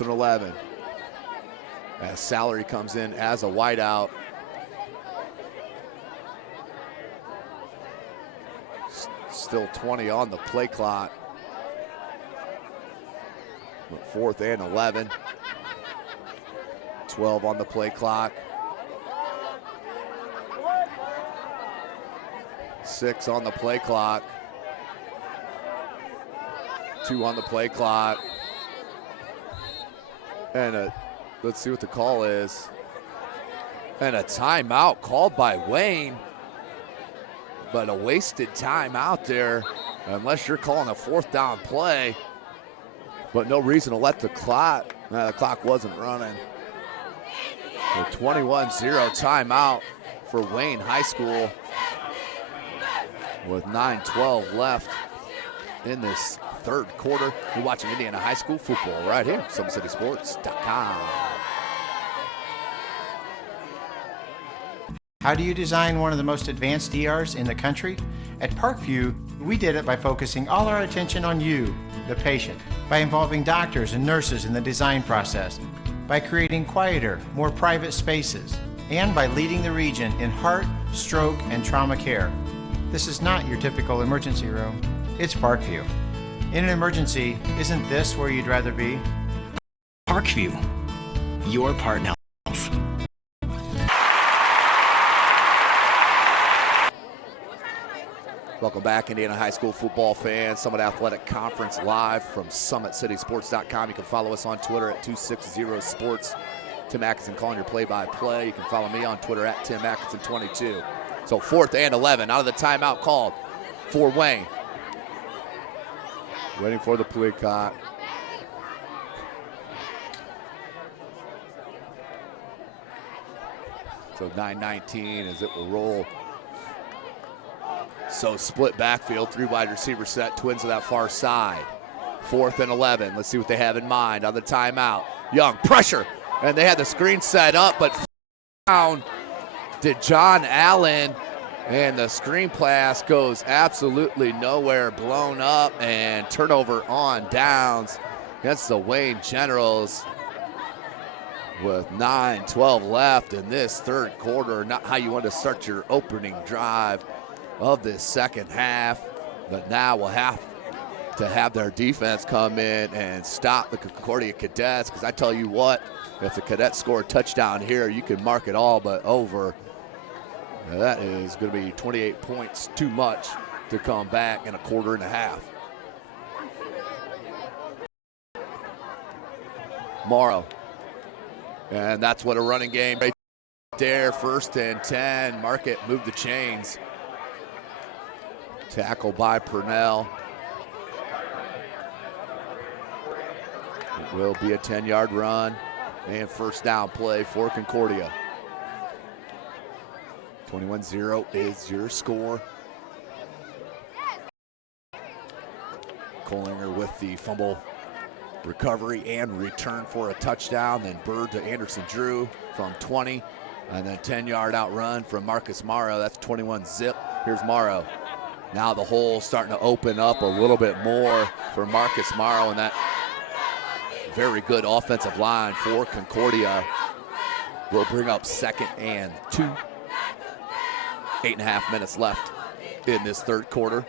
and 11. As Salary comes in as a wideout. Still 20 on the play clock. 4th and 11. 12 on the play clock. 6 on the play clock. 2 on the play clock. And let's see what the call is. And a timeout called by Wayne. But a wasted timeout there, unless you're calling a 4th down play. But no reason to let the clock wasn't running. The 21-0 timeout for Wayne High School with 9:12 left in this 3rd quarter. You're watching Indiana High School football right here, SummitCitySports.com. How do you design one of the most advanced ERs in the country? At Parkview, we did it by focusing all our attention on you, the patient, by involving doctors and nurses in the design process, by creating quieter, more private spaces, and by leading the region in heart, stroke, and trauma care. This is not your typical emergency room. It's Parkview. In an emergency, isn't this where you'd rather be? Parkview, your partner. Welcome back, Indiana High School football fans. Summit Athletic Conference live from SummitCitySports.com. You can follow us on Twitter at 260sports. Tim Atkinson calling your play-by-play. You can follow me on Twitter at Tim Atkinson22. So 4th and 11 out of the timeout called for Wayne. Waiting for the play clock. So 9:19 as it will roll. So split backfield, 3 wide receiver set, Twins to that far side. 4th and 11. Let's see what they have in mind on the timeout. Young, pressure, and they had the screen set up, but down to John Allen, and the screen pass goes absolutely nowhere, blown up, and turnover on downs against the Wayne Generals with 9:12 left in this 3rd quarter. Not how you want to start your opening drive of this 2nd half, but now we'll have to have their defense come in and stop the Concordia Cadets, because I tell you what, if the Cadets score a touchdown here, you can mark it all but over. Now that is going to be 28 points too much to come back in a quarter and a half. Morrow, and that's what a running game right there. 1st and 10, mark it, move the chains. Tackle by Purnell. It will be a 10-yard run and 1st down play for Concordia. 21-0 is your score. Kohlinger with the fumble recovery and return for a touchdown. Then Bird to Anderson Drew from 20. And then 10-yard out run from Marcus Morrow. That's 21-zip. Here's Morrow. Now the hole starting to open up a little bit more for Marcus Morrow, and that very good offensive line for Concordia will bring up 2nd and 2. 8.5 minutes left in this 3rd quarter.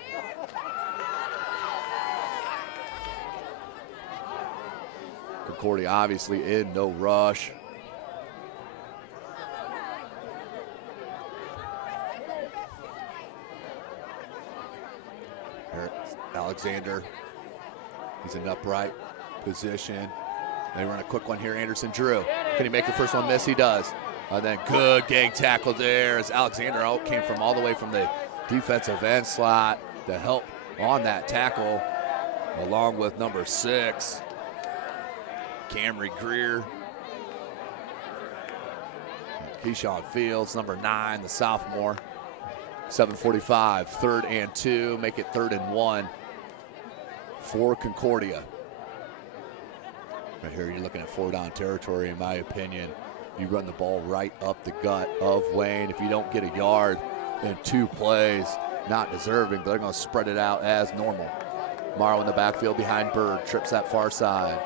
Concordia obviously in no rush. Alexander, he's in upright position. They run a quick one here. Anderson Drew, can he make the first one miss? He does. And then good gang tackle there as Alexander out came from all the way from the defensive end slot to help on that tackle, along with number 6, Camry Greer. Keyshawn Fields, number 9, the sophomore. 7:45, 3rd and 2, make it 3rd and 1 for Concordia. Right here you're looking at 4-down territory, in my opinion. You run the ball right up the gut of Wayne. If you don't get a yard in 2 plays, not deserving, but they're going to spread it out as normal. Morrow in the backfield behind Bird, trips that far side.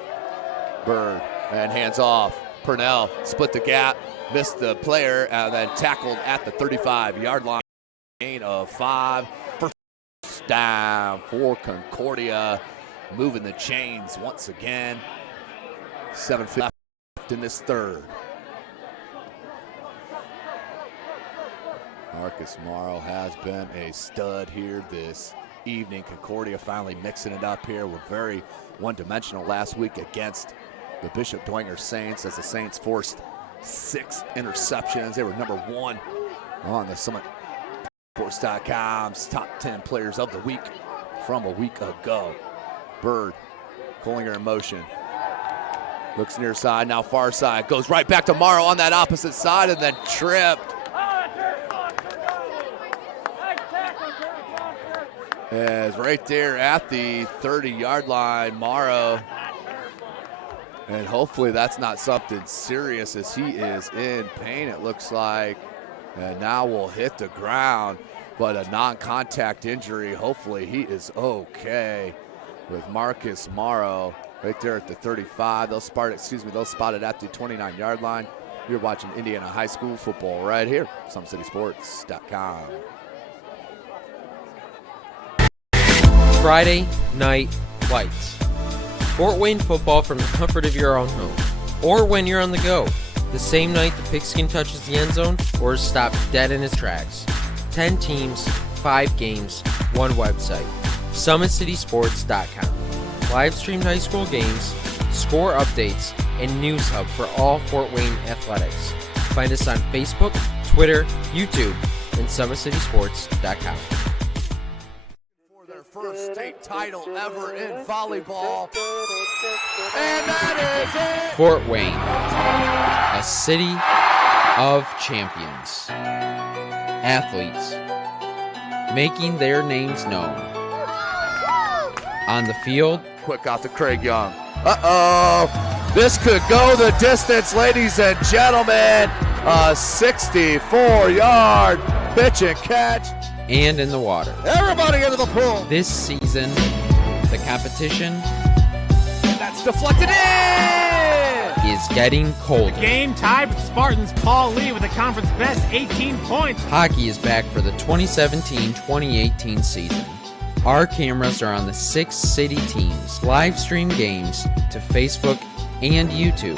Bird, and hands off. Purnell split the gap, missed the player, and then tackled at the 35-yard line. Gain of 5. First down for Concordia, moving the chains once again. 7:50 left in this 3rd. Marcus Morrow has been a stud here this evening. Concordia finally mixing it up here. We're very one-dimensional last week against the Bishop Dwenger Saints, as the Saints forced 6 interceptions. They were number 1 on the SummitCitySports.com's top 10 players of the week from a week ago. Bird, Collinger in motion. Looks near side, now far side. Goes right back to Morrow on that opposite side and then tripped. As right there at the 30-yard line, Morrow. And hopefully that's not something serious as he is in pain, it looks like. And now will hit the ground, but a non-contact injury. Hopefully he is okay with Marcus Morrow right there at the 35. They'll spot it at the 29-yard line. You're watching Indiana High School football right here, SummitCitySports.com. Friday Night Lights. Fort Wayne football from the comfort of your own home, or when you're on the go. The same night the pigskin touches the end zone or is stopped dead in its tracks. 10 teams, 5 games, 1 website. SummitCitySports.com. Live streamed high school games, score updates, and news hub for all Fort Wayne athletics. Find us on Facebook, Twitter, YouTube, and SummitCitySports.com. For their first state title ever in volleyball. And that is it! Fort Wayne, a city of champions. Athletes making their names known. On the field, quick out to Craig Young. Uh-oh! This could go the distance, ladies and gentlemen. A 64-yard pitch and catch. And in the water. Everybody into the pool. This season, the competition that's deflected in is getting colder. The game tied with Spartans. Paul Lee with the conference best 18 points. Hockey is back for the 2017-2018 season. Our cameras are on the 6 city teams. Live stream games to Facebook and YouTube.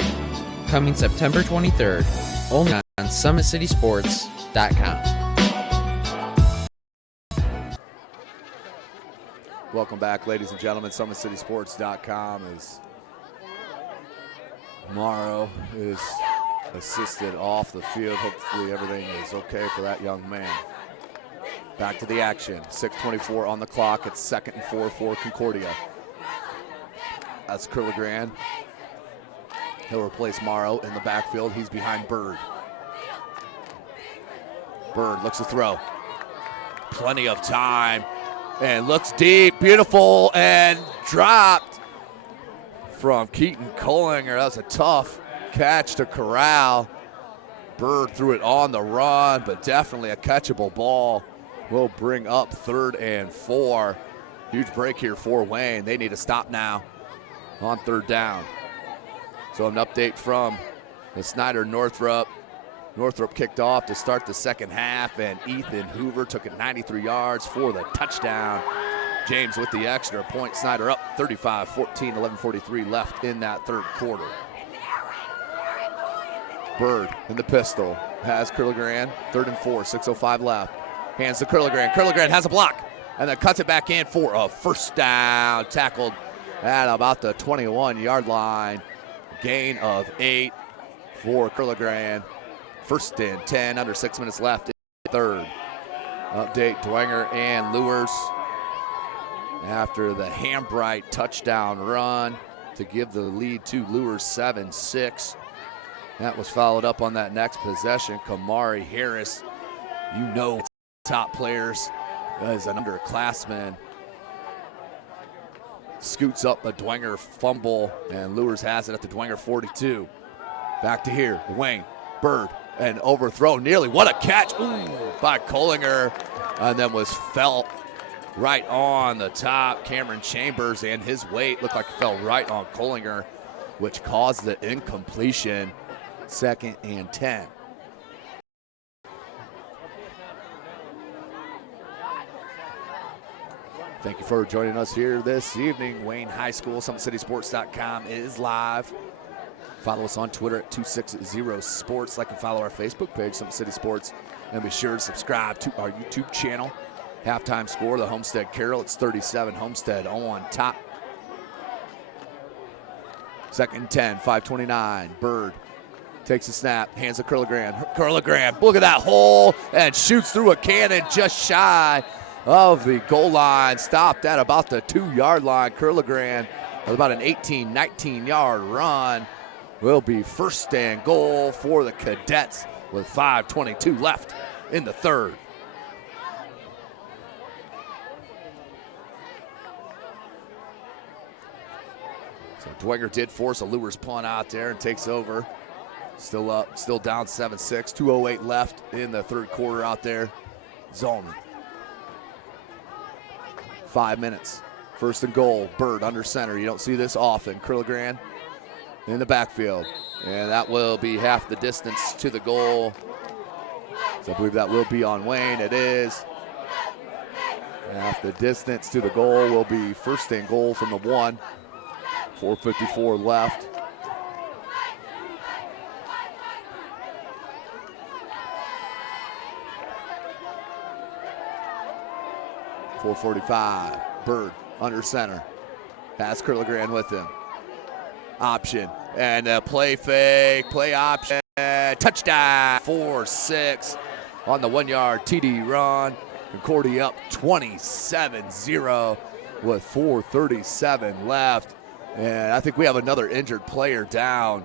Coming September 23rd, only on SummitCitySports.com. Welcome back, ladies and gentlemen. SummitCitySports.com is Morrow is assisted off the field. Hopefully everything is okay for that young man. Back to the action. 6:24 on the clock. It's 2nd and 4 for Concordia. That's Curligrand. He'll replace Morrow in the backfield. He's behind Bird. Bird looks to throw. Plenty of time. And looks deep, beautiful, and dropped from Keaton Collinger. That was a tough catch to corral. Bird threw it on the run, but definitely a catchable ball. Will bring up 3rd and 4. Huge break here for Wayne. They need to stop now on 3rd down. So an update from the Snyder-Northrop. Northrop kicked off to start the second half, and Ethan Hoover took it 93 yards for the touchdown. James with the extra point. Snyder up 35-14, 11:43 left in that 3rd quarter. Bird in the pistol. Has Curligrand. 3rd and 4, 6:05 left. Hands to Curligrand. Curligrand has a block, and then cuts it back in for a first down. Tackled at about the 21-yard line. Gain of 8 for Curligrand. 1st and 10, under 6 minutes left in the 3rd. Update, Dwenger and Lewis after the Hambright touchdown run to give the lead to Lewis 7-6. That was followed up on that next possession. Kamari Harris, you know, top players as an underclassman. Scoots up a Dwenger fumble, and Lewis has it at the Dwenger 42. Back to here, Wayne, Bird. And overthrown nearly. What a catch by Collinger. And then was felt right on the top. Cameron Chambers and his weight looked like it fell right on Collinger, which caused the incompletion. 2nd and 10. Thank you for joining us here this evening. Wayne High School, SummitCitySports.com is live. Follow us on Twitter at 260sports. Like and follow our Facebook page, Summit City Sports. And be sure to subscribe to our YouTube channel. Halftime score, the Homestead Carroll. It's 37, Homestead on top. 2nd and 10, 5:29. Bird Takes a snap, hands to Curligran. Curligran, look at that hole, and shoots through a cannon just shy of the goal line. Stopped at about the 2-yard line. Curligran with about an 18, 19-yard run. Will be first and goal for the Cadets with 5:22 left in the third. So Dwenger did force a Lewis punt out there and takes over. Still up, still down 7-6. 2:08 left in the third quarter out there. Zone. 5 minutes. First and goal. Bird under center. You don't see this often. Curligran in the backfield. And that will be half the distance to the goal. So I believe that will be on Wayne. It is. Half the distance to the goal will be first and goal from the 1. 4:54 left. .445. Bird under center. Has Curligran with him. Option. And a play fake. Play option. Touchdown. 4-6 on the 1-yard TD run. Concordia up 27-0 with 4:37 left. And I think we have another injured player down.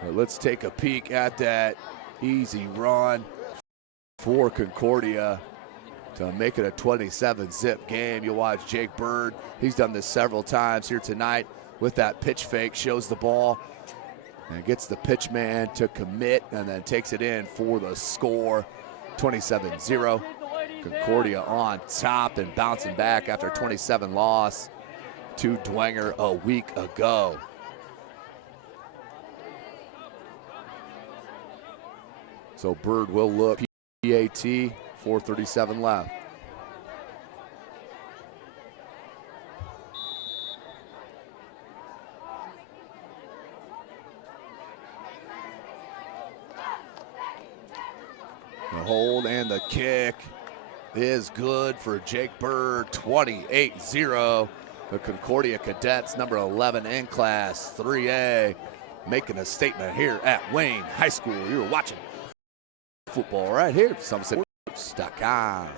But let's take a peek at that easy run for Concordia to make it a 27-zip game. You'll watch Jake Bird. He's done this several times here tonight with that pitch fake. Shows the ball and gets the pitch man to commit and then takes it in for the score. 27-0. Concordia on top and bouncing back after a 27 loss to Dwenger a week ago. So Bird will look. PAT, 4:37 left. The hold and the kick is good for Jake Bird. 28-0. The Concordia Cadets, number 11 in Class 3A, making a statement here at Wayne High School. You're watching football right here. SummitCitySports.com.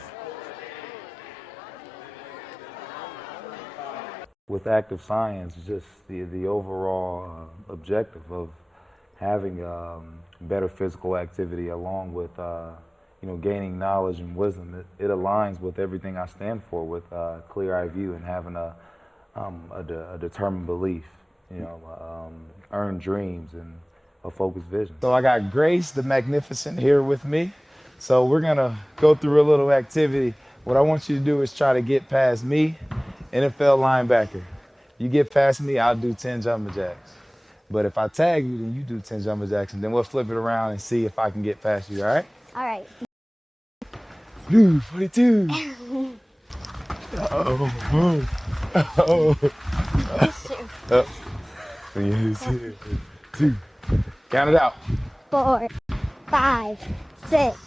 With active science, just the overall objective of having better physical activity along with gaining knowledge and wisdom, it aligns with everything I stand for, with clear-eye view and having a determined belief, earned dreams and a focused vision. So I got Grace the Magnificent here with me. So we're gonna go through a little activity. What I want you to do is try to get past me, NFL linebacker. You get past me, I'll do 10 jumping jacks. But if I tag you, then you do 10 jumping jacks, and then we'll flip it around and see if I can get past you, all right? All right. Blue 42. Oh. Two. Count it out. 4, 5, 6,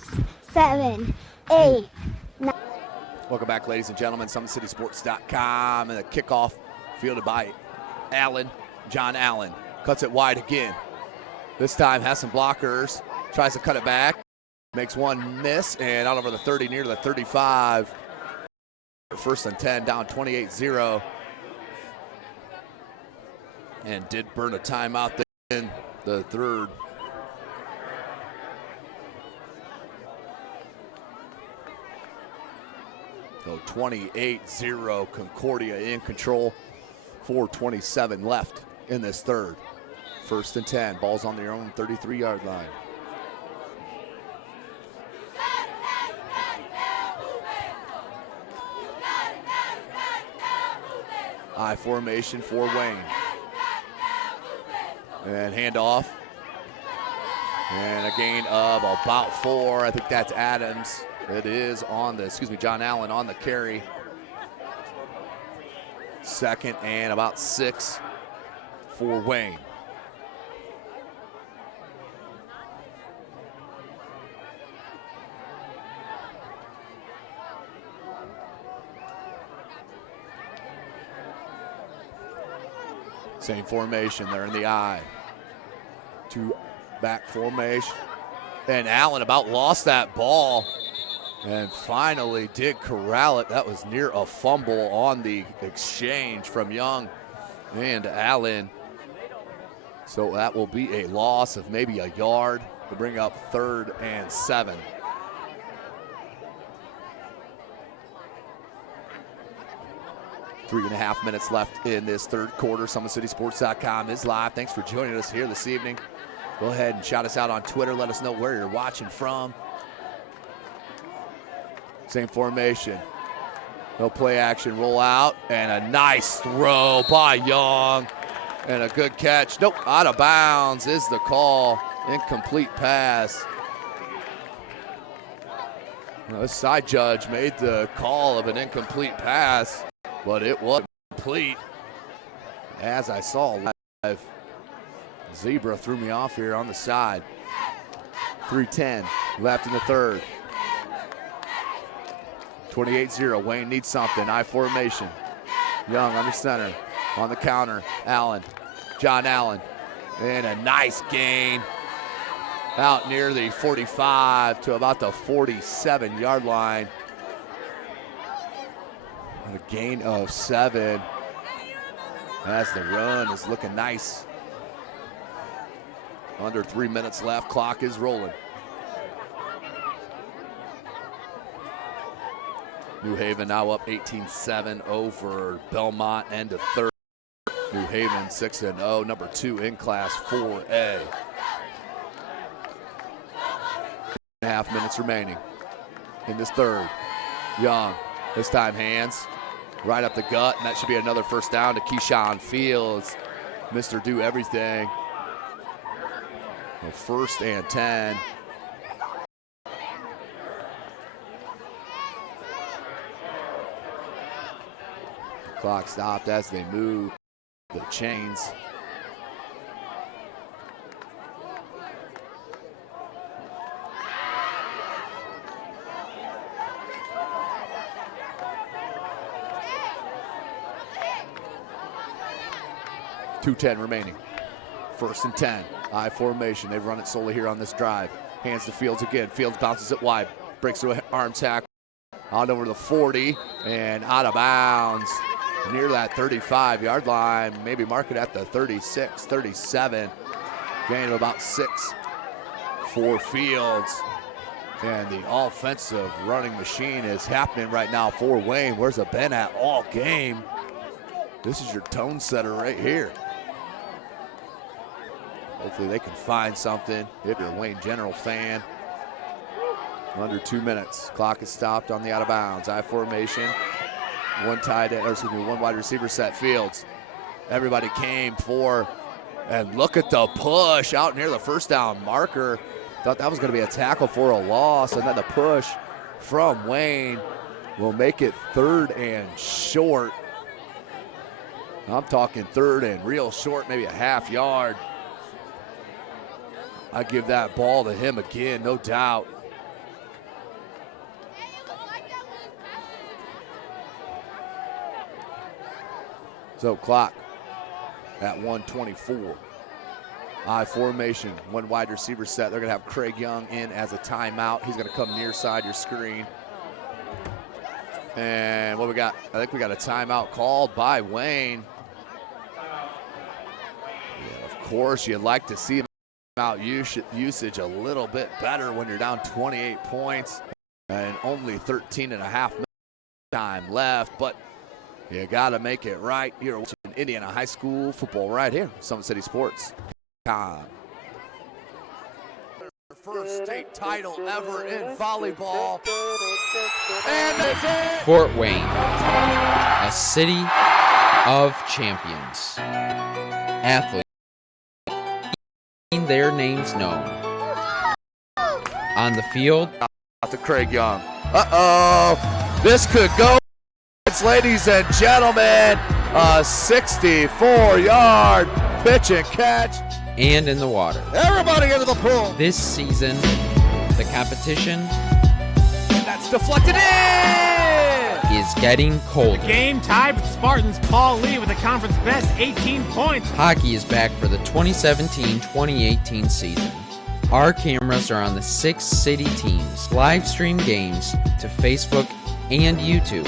7, 8, 9. Welcome back, ladies and gentlemen. SummitCitySports.com, and the kickoff fielded by Allen, John Allen. Cuts it wide again. This time has some blockers. Tries to cut it back. Makes one miss, and out over the 30, near the 35. First and 10, down 28-0. And did burn a timeout in the third. So 28-0, Concordia in control. 4:27 left in this third. First and 10, ball's on their own 33-yard line. I formation for Wayne. And handoff. And a gain of about 4. I think that's Adams. It is on the, John Allen on the carry. Second and about 6 for Wayne. Same formation there in the eye. to back formation. And Allen about lost that ball and finally did corral it. That was near a fumble on the exchange from Young and Allen. So that will be a loss of maybe a yard to bring up 3rd and 7. Three and a half minutes left in this third quarter. SummitCitySports.com is live. Thanks for joining us here this evening. Go ahead and shout us out on Twitter. Let us know where you're watching from. Same formation. No play action, roll out, and a nice throw by Young. And a good catch. Nope, out of bounds is the call. Incomplete pass. The side judge made the call of an incomplete pass, but it was complete. As I saw live, Zebra threw me off here on the side. 3:10 left in the third. 28-0, Wayne needs something, I formation. Young under center, on the counter, Allen, John Allen, and a nice gain out near the 45 to about the 47-yard line. And a gain of 7 as the run is looking nice. Under 3 minutes left, clock is rolling. New Haven now up 18-7 over Belmont, end of third. New Haven 6-0, number 2 in Class 4A. 2.5 minutes remaining in this third. Young, this time hands, right up the gut, and that should be another first down to Keyshawn Fields. Mr. Do Everything. 1st and 10. Clock stopped as they move the chains. .210 remaining. 1st and 10. I formation. They've run it solely here on this drive. Hands to Fields again. Fields bounces it wide. Breaks through an arm tackle. On over to the 40 and out of bounds. Near that 35-yard line, maybe mark it at the 36, 37. Gain of about 6 for Fields. And the offensive running machine is happening right now for Wayne. Where's it been at all game? This is your tone setter right here. Hopefully they can find something if you're a Wayne General fan. Under 2 minutes. Clock is stopped on the out of bounds. I formation. One wide receiver set. Fields. Everybody came for, and look at the push out near the first down marker. Thought that was going to be a tackle for a loss, and then the push from Wayne will make it 3rd and short. I'm talking 3rd and real short, maybe a half yard. I give that ball to him again, no doubt. So clock at 1:24. I formation, one wide receiver set. They're gonna have Craig Young in as a timeout. He's gonna come near side your screen. And what we got? I think we got a timeout called by Wayne. Yeah, of course, you'd like to see timeout usage a little bit better when you're down 28 points and only 13.5 minutes time left, but you got to make it right. You're watching Indiana High School football right here, Summit City Sports. First state title ever in volleyball. And Fort Wayne, a city of champions. Athletes making their names known. On the field, to Craig Young. Uh-oh, this could go. Ladies and gentlemen, a 64-yard pitch and catch. And in the water. Everybody into the pool. This season, the competition and that's deflected in. is getting colder. Game tied with Spartans. Paul Lee with the conference best 18 points. Hockey is back for the 2017-2018 season. Our cameras are on the 6 city teams. Live stream games to Facebook and YouTube.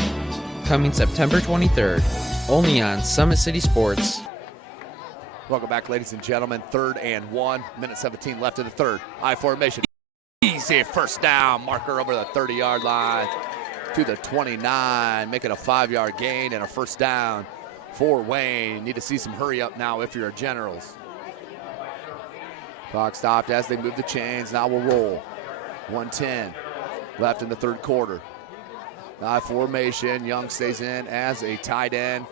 Coming September 23rd, only on Summit City Sports. Welcome back, ladies and gentlemen. 3rd and 1. Minute 17 left in the third. I formation. Easy first down. Marker over the 30-yard line to the 29. Making a 5-yard gain and a first down for Wayne. Need to see some hurry up now if you're a Generals. Clock stopped as they move the chains. Now we'll roll. 1:10 left in the third quarter. I formation. Young stays in as a tight end.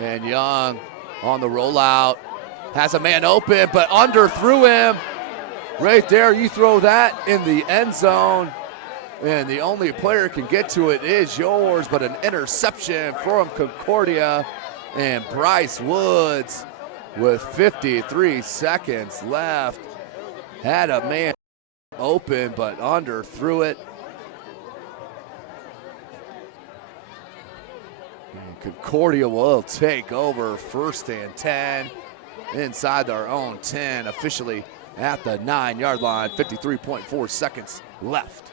And Young on the rollout. Has a man open, but underthrew him. Right there, you throw that in the end zone. And the only player can get to it is yours, but an interception from Concordia. And Bryce Woods, with 53 seconds left, had a man open, but underthrew it. And Concordia will take over 1st and 10 inside their own 10, officially at the 9-yard line. 53.4 seconds left.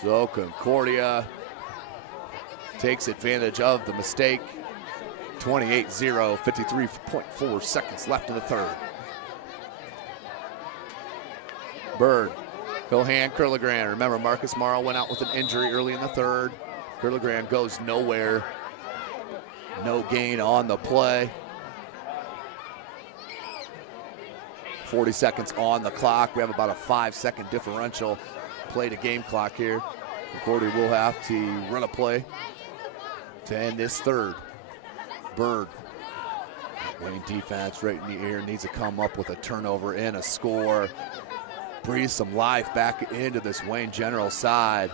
So Concordia takes advantage of the mistake. 28-0, 53.4 seconds left in the third. Bird, he'll hand Curligran. Remember, Marcus Morrow went out with an injury early in the third. Curligran goes nowhere. No gain on the play. 40 seconds on the clock. We have about a 5-second differential play to game clock here. Concordia will have to run a play to end this third. Bird, Wayne defense right in the air, needs to come up with a turnover and a score. Breathe some life back into this Wayne General side.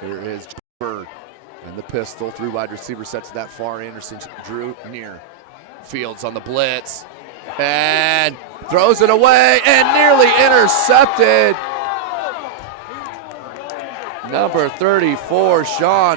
Here is Bird and the pistol. 3 wide receiver sets that far. Anderson drew near. Fields on the blitz and throws it away and nearly intercepted. Number 34, Sean